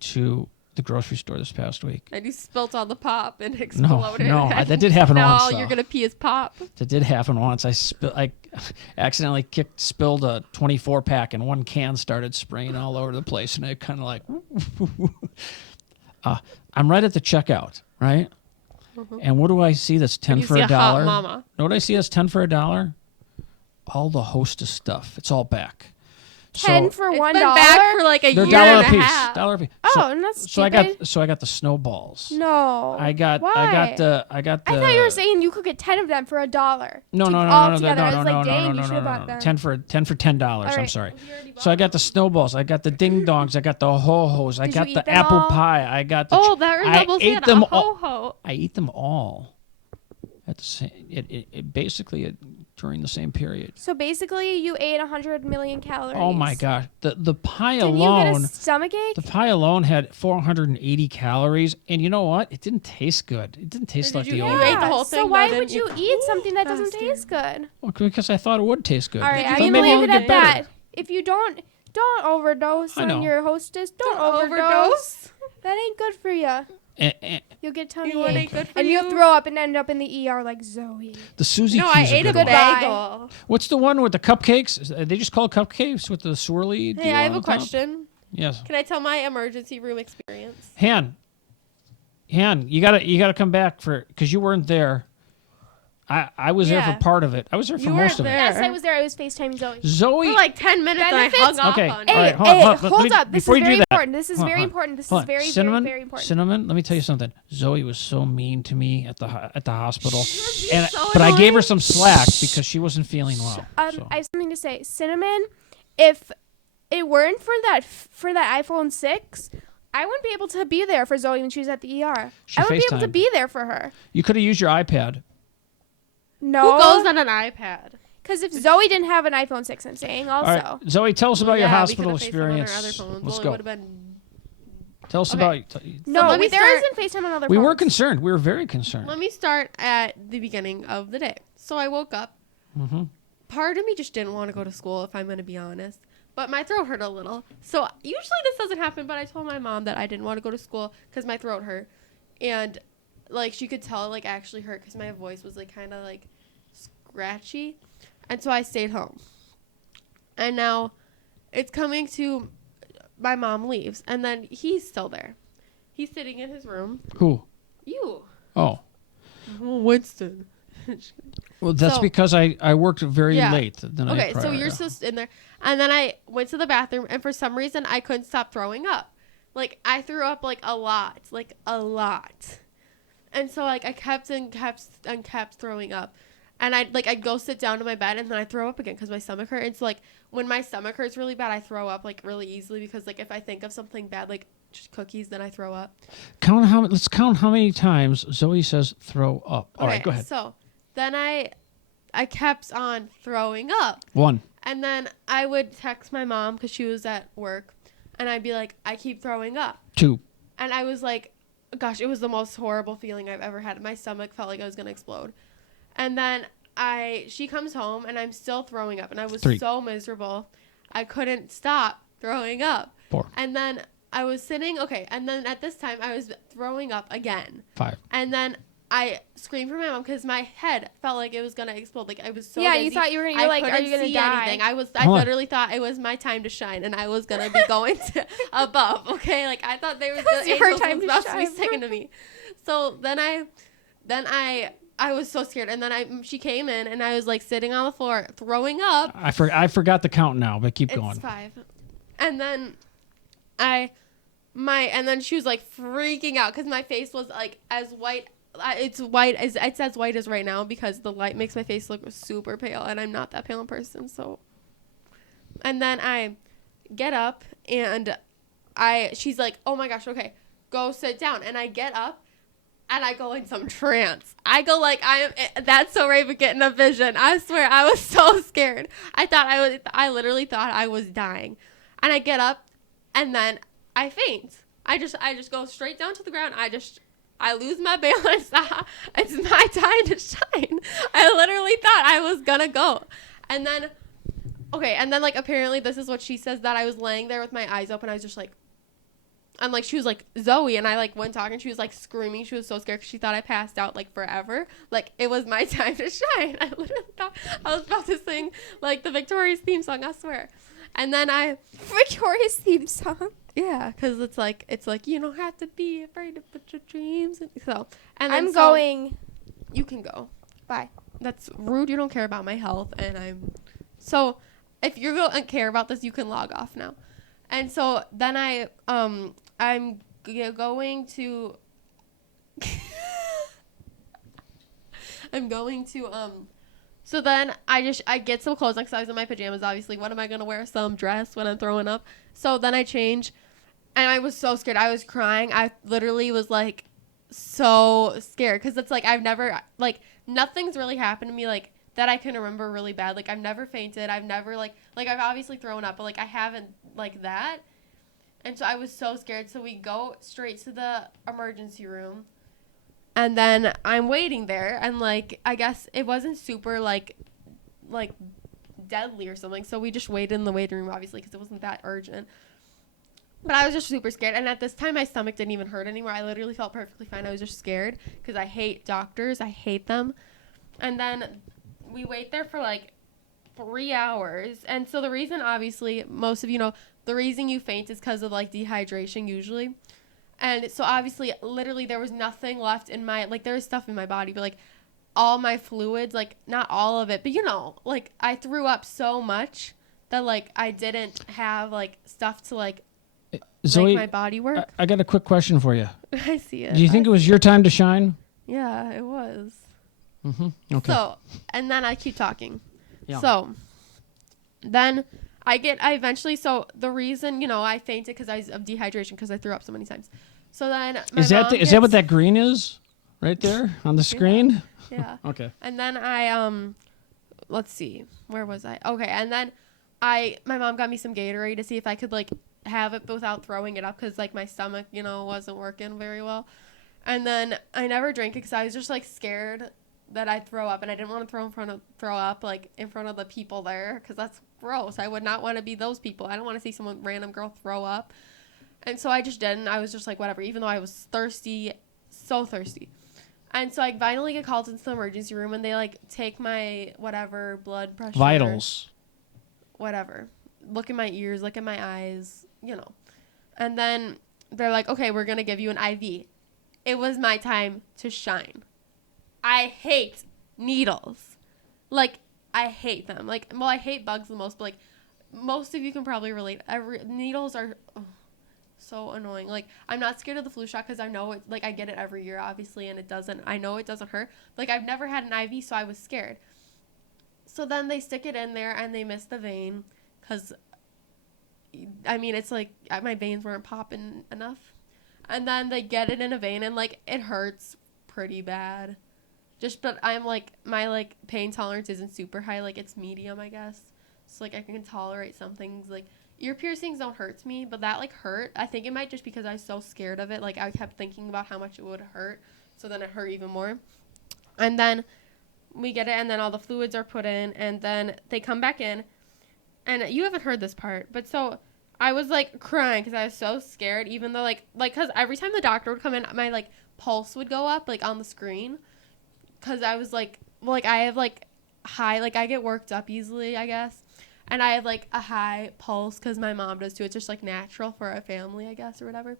to the grocery store this past week. And you spilt all the pop and No, exploded. no, that did happen now once. you're though. gonna pee his pop. That did happen once. I accidentally spilled a 24 pack and one can started spraying all over the place, and I kind of like I'm right at the checkout, right? And what do I see that's 10 you for see a a hot dollar? mama. Know what I see that's 10 for a dollar? All the Hostess stuff. It's all back. 10 for It's $1. been back for like a They're year dollar and a a piece. half. Dollar a piece. Oh, and that's So stupid. I got the snowballs. No. I got Why? the I thought you were saying you could get 10 of them for $1. no all together. I was like, dang, you should have bought them. 10 for $10. I'm right. sorry. So I got the snowballs. I got the ding dongs. I got the ho hos. I Did got you the eat them apple all? pie. I got the. Oh, that resembles I ate them all. ho-ho. I eat them all at the same. It basically during the same period. So basically, you ate 100 million calories. Oh my gosh, the pie Didn't you alone. get a stomachache? The pie alone had 480 calories, and you know what? It didn't taste good. It didn't taste like did the you old. eat one. the whole So thing, why though, would didn't you you? eat something that doesn't bastard. taste good? Well, because I thought it would taste good. All right, Thought I'm maybe gonna leave would it get at better. that. If you don't overdose I know. on your Hostess. Don't overdose. Overdose? That ain't good for you. And You'll get tummy What ain't ache. good for And you? you'll throw up and end up in the ER like Zoe. the Suzy No, I Q's ate a a good one. Goodbye. bagel. What's the one with the cupcakes? Are they just called cupcakes with the swirly? Hey, deal I have on a top? question. Yes. Can I tell my emergency room experience? Han, you gotta come back because you weren't there. I was there Yeah. for part of it. I was there for You most weren't of it. there. Yes, I was there. I was FaceTiming Zoe. Zoe. For like 10 minutes and I Benefits? hung up Okay. on All you. right, hold Hey, on. hold up. This is before you do very that- important. This is hold on, very hold on. important. This Hold is on. very, Cinnamon, very, very important. Cinnamon, let me tell you something. Zoe was so mean to me at the hospital, and so but I gave her annoying. some slack because she wasn't feeling well. so. I have something to say. Cinnamon, if it weren't for that iPhone 6, I wouldn't be able to be there for Zoe when she was at the ER. She I wouldn't be able to FaceTimed. be there for her. You could have used your iPad. No. Who goes on an iPad? Because if Zoe didn't have an iPhone 6, I'm saying also. All right, Zoe, tell us about your Yeah, we hospital could've FaceTimed on our experience. other phones. Let's Well, it go. would've been- Tell us Okay. about. No, let me there start- isn't FaceTime on other We phones. were concerned. We were very concerned. Let me start at the beginning of the day. So I woke up. Mm-hmm. Part of me just didn't want to go to school, if I'm going to be honest. But my throat hurt a little. So usually this doesn't happen, but I told my mom that I didn't want to go to school because my throat hurt. And, like, she could tell it, like, actually hurt because my voice was, like, kind of, like, scratchy. And so I stayed home. And now it's coming to my mom leaves. And then he's still there. He's sitting in his room. Who? You. Oh. Winston. Well, that's So- because I worked very Yeah. late the night Okay, prior. so you're just in there. And then I went to the bathroom, and for some reason, I couldn't stop throwing up. Like, I threw up, like, a lot. Like, a lot. And so, like, I kept throwing up. And I'd go sit down to my bed, and then I'd throw up again because my stomach hurt. And so, like, when my stomach hurts really bad, I throw up, like, really easily because, like, if I think of something bad, like, just cookies, then I throw up. Let's count how many times Zoe says throw up. All right, go ahead. So, then I kept on throwing up. 1. And then I would text my mom because she was at work. And I'd be like, I keep throwing up. 2. And I was like, gosh, it was the most horrible feeling I've ever had. My stomach felt like I was going to explode. And then she comes home and I'm still throwing up. And I was 3. so miserable. I couldn't stop throwing up. 4. And then I was sitting, and then at this time I was throwing up again. 5. And then I screamed for my mom because my head felt like it was gonna explode. Like I was so Yeah, dizzy. you thought you were. I You're like, are couldn't you gonna see die? anything. I Hold on. literally thought it was my time to shine, and I was gonna be going to above. Okay, like I thought they were It's the your angels time was to about to be shine. singing to me. So then I was so scared, and then she came in, and I was like sitting on the floor throwing up. I forgot the count now, but keep going. It's 5, and then and then she was like freaking out because my face was like as white. It's as white as right now because the light makes my face look super pale, and I'm not that pale in person. So, and then I get up and she's like, oh my gosh, okay, go sit down. And I get up and I go in some trance. I go like that's so Raven getting a vision. I swear I was so scared. I literally thought I was dying. And I get up and then I faint. I just go straight down to the ground. I lose my balance. It's my time to shine. I literally thought I was gonna go. And then like apparently this is what she says, that I was laying there with my eyes open. I was just like, and like she was like, Zoe, and I like went talking. She was like screaming. She was so scared because she thought I passed out like forever. Like it was my time to shine. I literally thought I was about to sing like the Victoria's theme song. I swear. And then Victoria's theme song. Yeah, because it's like you don't have to be afraid to put your dreams. So, and then I'm so going. You can go. Bye. That's rude. You don't care about my health, and I'm so. If you don't care about this, you can log off now. And so then I'm going to. I'm going to So then I get some clothes because I was in my pajamas. Obviously, what am I gonna wear? Some dress when I'm throwing up. So then I change, and I was so scared. I was crying. I literally was like so scared because it's like I've never like nothing's really happened to me like that I can remember really bad. Like I've never fainted. I've never like I've obviously thrown up, but like I haven't like that. And so I was so scared. So we go straight to the emergency room. And then I'm waiting there, and like I guess it wasn't super like deadly or something. So we just waited in the waiting room, obviously, because it wasn't that urgent. But I was just super scared, and at this time my stomach didn't even hurt anymore. I literally felt perfectly fine. I was just scared because I hate doctors. I hate them. And then we wait there for like 3 hours, and so the reason, obviously, most of you know, the reason you faint is because of like dehydration usually. And so obviously, literally, there was nothing left in my, like, there was stuff in my body, but, like, all my fluids, like, not all of it, but, you know, like, I threw up so much that, like, I didn't have, like, stuff to, like, Zoe, make my body work. I got a quick question for you. I see it. Do you think it was your time to shine? Yeah, it was. Mm-hmm. Okay. So, and then I keep talking. Yeah. So, then I eventually, so the reason, you know, I fainted because of dehydration because I threw up so many times. So then Is that what that green is right there on the screen? Yeah. Okay. And then let's see, where was I? Okay, and then my mom got me some Gatorade to see if I could like have it without throwing it up because like my stomach, you know, wasn't working very well. And then I never drank it because I was just like scared that I'd throw up, and I didn't want to throw up like in front of the people there because that's gross. I would not want to be those people. I don't want to see someone random girl throw up. And so I just didn't. I was just like, whatever, even though I was thirsty, so thirsty. And so I finally get called into the emergency room, and they, like, take my, whatever, blood pressure. Vitals. Whatever. Look in my ears, look in my eyes, you know. And then they're like, okay, we're going to give you an IV. It was my time to shine. I hate needles. Like, I hate them. Like, well, I hate bugs the most, but, like, most of you can probably relate. Needles are... so annoying. Like, I'm not scared of the flu shot because I know it, like, I get it every year, obviously, and I know it doesn't hurt. Like, I've never had an IV, so I was scared. So then they stick it in there, and they miss the vein because, I mean, it's like, my veins weren't popping enough. And then they get it in a vein, and, like, it hurts pretty bad. But I'm, like, my, like, pain tolerance isn't super high. Like, it's medium, I guess. So, like, I can tolerate some things, like, ear piercings don't hurt me, but that, like, hurt. I think it might just because I was so scared of it. Like, I kept thinking about how much it would hurt, so then it hurt even more. And then we get it, and then all the fluids are put in, and then they come back in. And you haven't heard this part, but so I was, like, crying because I was so scared, even though, like, because every time the doctor would come in, my, like, pulse would go up, like, on the screen. Because I was, like, well, like, I have, like, high, like, I get worked up easily, I guess. And I have, like, a high pulse because my mom does, too. It's just, like, natural for a family, I guess, or whatever.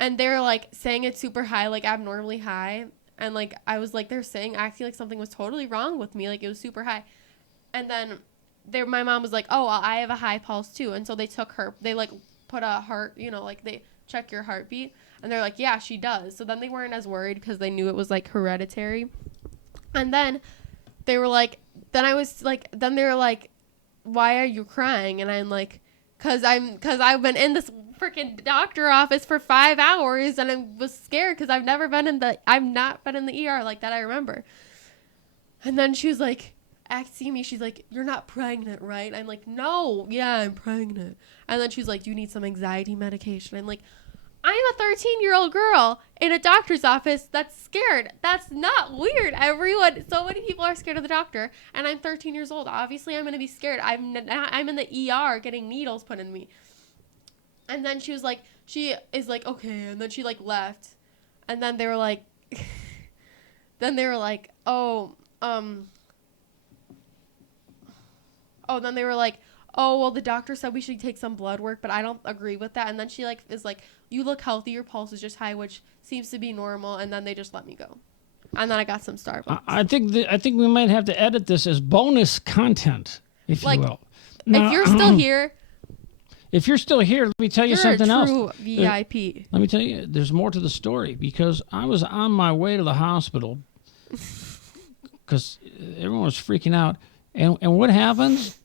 And they're, like, saying it's super high, like, abnormally high. And, like, I was, like, they're saying, acting like something was totally wrong with me. Like, it was super high. And then my mom was like, oh, well, I have a high pulse, too. And so they took her. They, like, put a heart, you know, like, they check your heartbeat. And they're like, yeah, she does. So then they weren't as worried because they knew it was, like, hereditary. And then they were, like, then they were, like, why are you crying? And I'm like, cause I've been in this freaking doctor office for 5 hours, and I was scared because I've not been in the ER like that. I remember. And then she was like, asking me, she's like, you're not pregnant, right? I'm like, no, yeah, I'm pregnant. And then she's like, do you need some anxiety medication? I'm like, I'm a 13-year-old girl in a doctor's office that's scared. That's not weird. So many people are scared of the doctor, and I'm 13 years old. Obviously, I'm going to be scared. I'm in the ER getting needles put in me. And then she is like, okay. And then she, like, left. And then they were like, then they were like, oh, well, the doctor said we should take some blood work, but I don't agree with that. And then she is like, you look healthy. Your pulse is just high, which seems to be normal. And then they just let me go. And then I got some Starbucks. I think we might have to edit this as bonus content, if you will. Now, if you're still here, if you're still here, let me tell you you're something a else. true VIP. Let me tell you, there's more to the story because I was on my way to the hospital because everyone was freaking out. And what happens?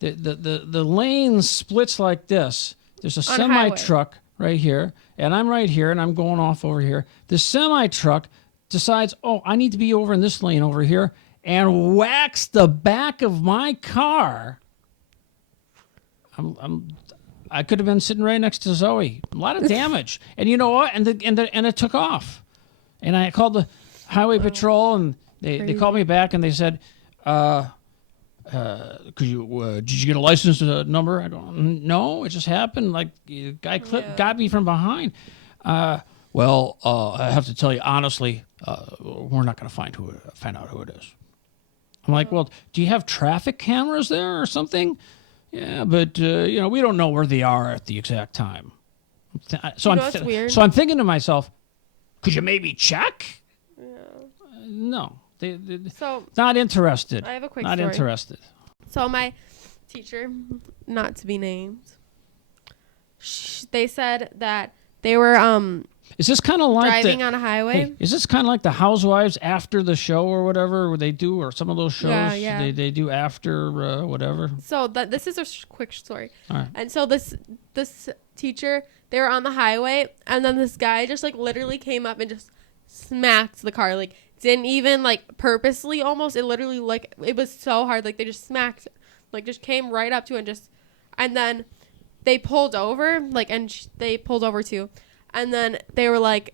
The lane splits like this. There's a semi truck right here, and I'm right here, and I'm going off over here. The semi truck decides, oh, I need to be over in this lane over here, and whacks the back of my car. I could have been sitting right next to Zoe. A lot of damage, and you know what? And it took off. And I called the highway patrol, and they called me back, and they said, did you get a license number? I don't know. It just happened. Like, the guy got me from behind. Well, I have to tell you honestly, we're not going to find out who it is. I'm like, well, do you have traffic cameras there or something? Yeah, but we don't know where they are at the exact time. So I'm thinking to myself, could you maybe check? Yeah. No. So not interested. I have a quick story. Not interested. So my teacher, not to be named, they said that they were is this kind of like driving on a highway? Hey, is this kind of like the Housewives after the show or whatever, where they do, or some of those shows they do after whatever? So this is a quick story. All right. And so this teacher, they were on the highway, and then this guy just like literally came up and just smacked the car, like didn't even like purposely, almost. It literally, like, it was so hard, like they just smacked, like just came right up to it and then they pulled over, like, and they pulled over too. And then they were like,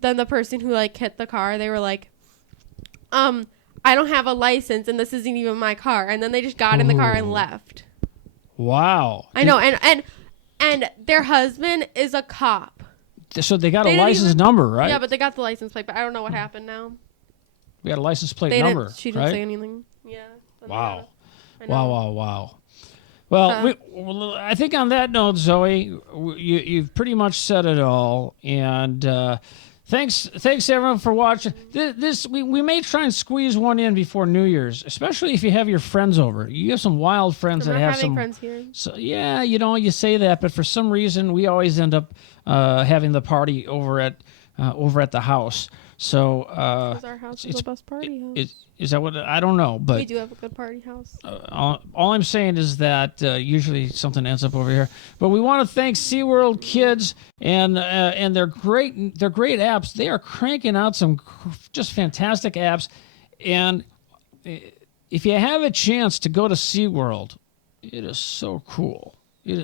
then the person who like hit the car, they were like, I don't have a license and this isn't even my car. And then they just got in the car and left. Wow. I know. And their husband is a cop. So they got a license number, right? Yeah, but they got the license plate, but I don't know what happened now. We got a license plate number. She didn't say anything. Yeah. Wow. Wow. Well, I think on that note, Zoe, you've pretty much said it all. And thanks everyone for watching. We may try and squeeze one in before New Year's, especially if you have your friends over. You have some wild friends that have some friends here. So yeah, you say that, but for some reason we always end up having the party over at the house. So our house is the best party house. Is that what? I don't know, but we do have a good party house. All I'm saying is that usually something ends up over here. But we want to thank SeaWorld Kids and their great apps. They are cranking out some just fantastic apps. And if you have a chance to go to SeaWorld, it is so cool.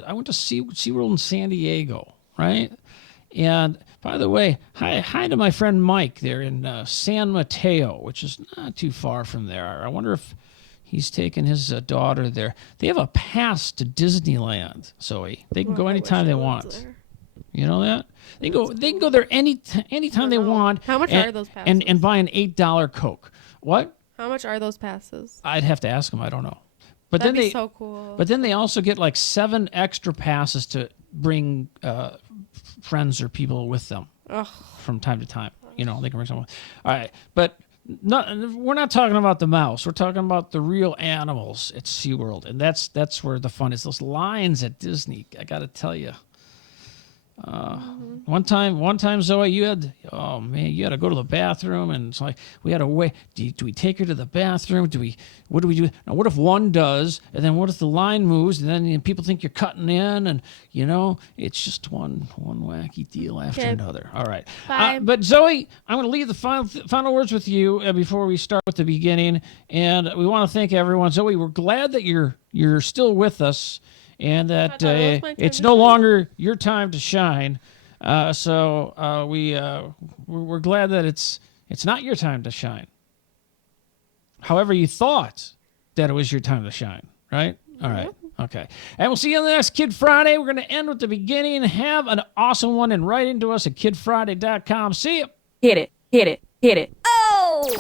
I went to SeaWorld in San Diego, right? And by the way, hi to my friend Mike there in San Mateo, which is not too far from there. I wonder if he's taking his daughter there. They have a pass to Disneyland, Zoe. They can go anytime they want. There. You know that? They can go there anytime they want. How much are those passes? And buy an $8 Coke. What? How much are those passes? I'd have to ask them. I don't know. But That'd be so cool. But then they also get like 7 extra passes to bring friends or people with them from time to time. They can bring someone. All right, but we're not talking about the mouse. We're talking about the real animals at SeaWorld, and that's where the fun is. Those lines at Disney, I got to tell you. One time, Zoe, you had to go to the bathroom, and it's like we had to wait. Do we take her to the bathroom? What do we do? Now, what if one does, and then what if the line moves, and then people think you're cutting in, and it's just one wacky deal after another. All right, bye. But Zoe, I'm going to leave the final words with you before we start with the beginning, and we want to thank everyone. Zoe, we're glad that you're still with us. And that it's no longer your time to shine. So we're glad that it's not your time to shine. However, you thought that it was your time to shine, right? All right. Okay. And we'll see you on the next Kid Friday. We're going to end with the beginning. Have an awesome one and write into us at kidfriday.com. See you. Hit it. Oh!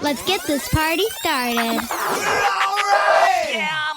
Let's get this party started. Yeah,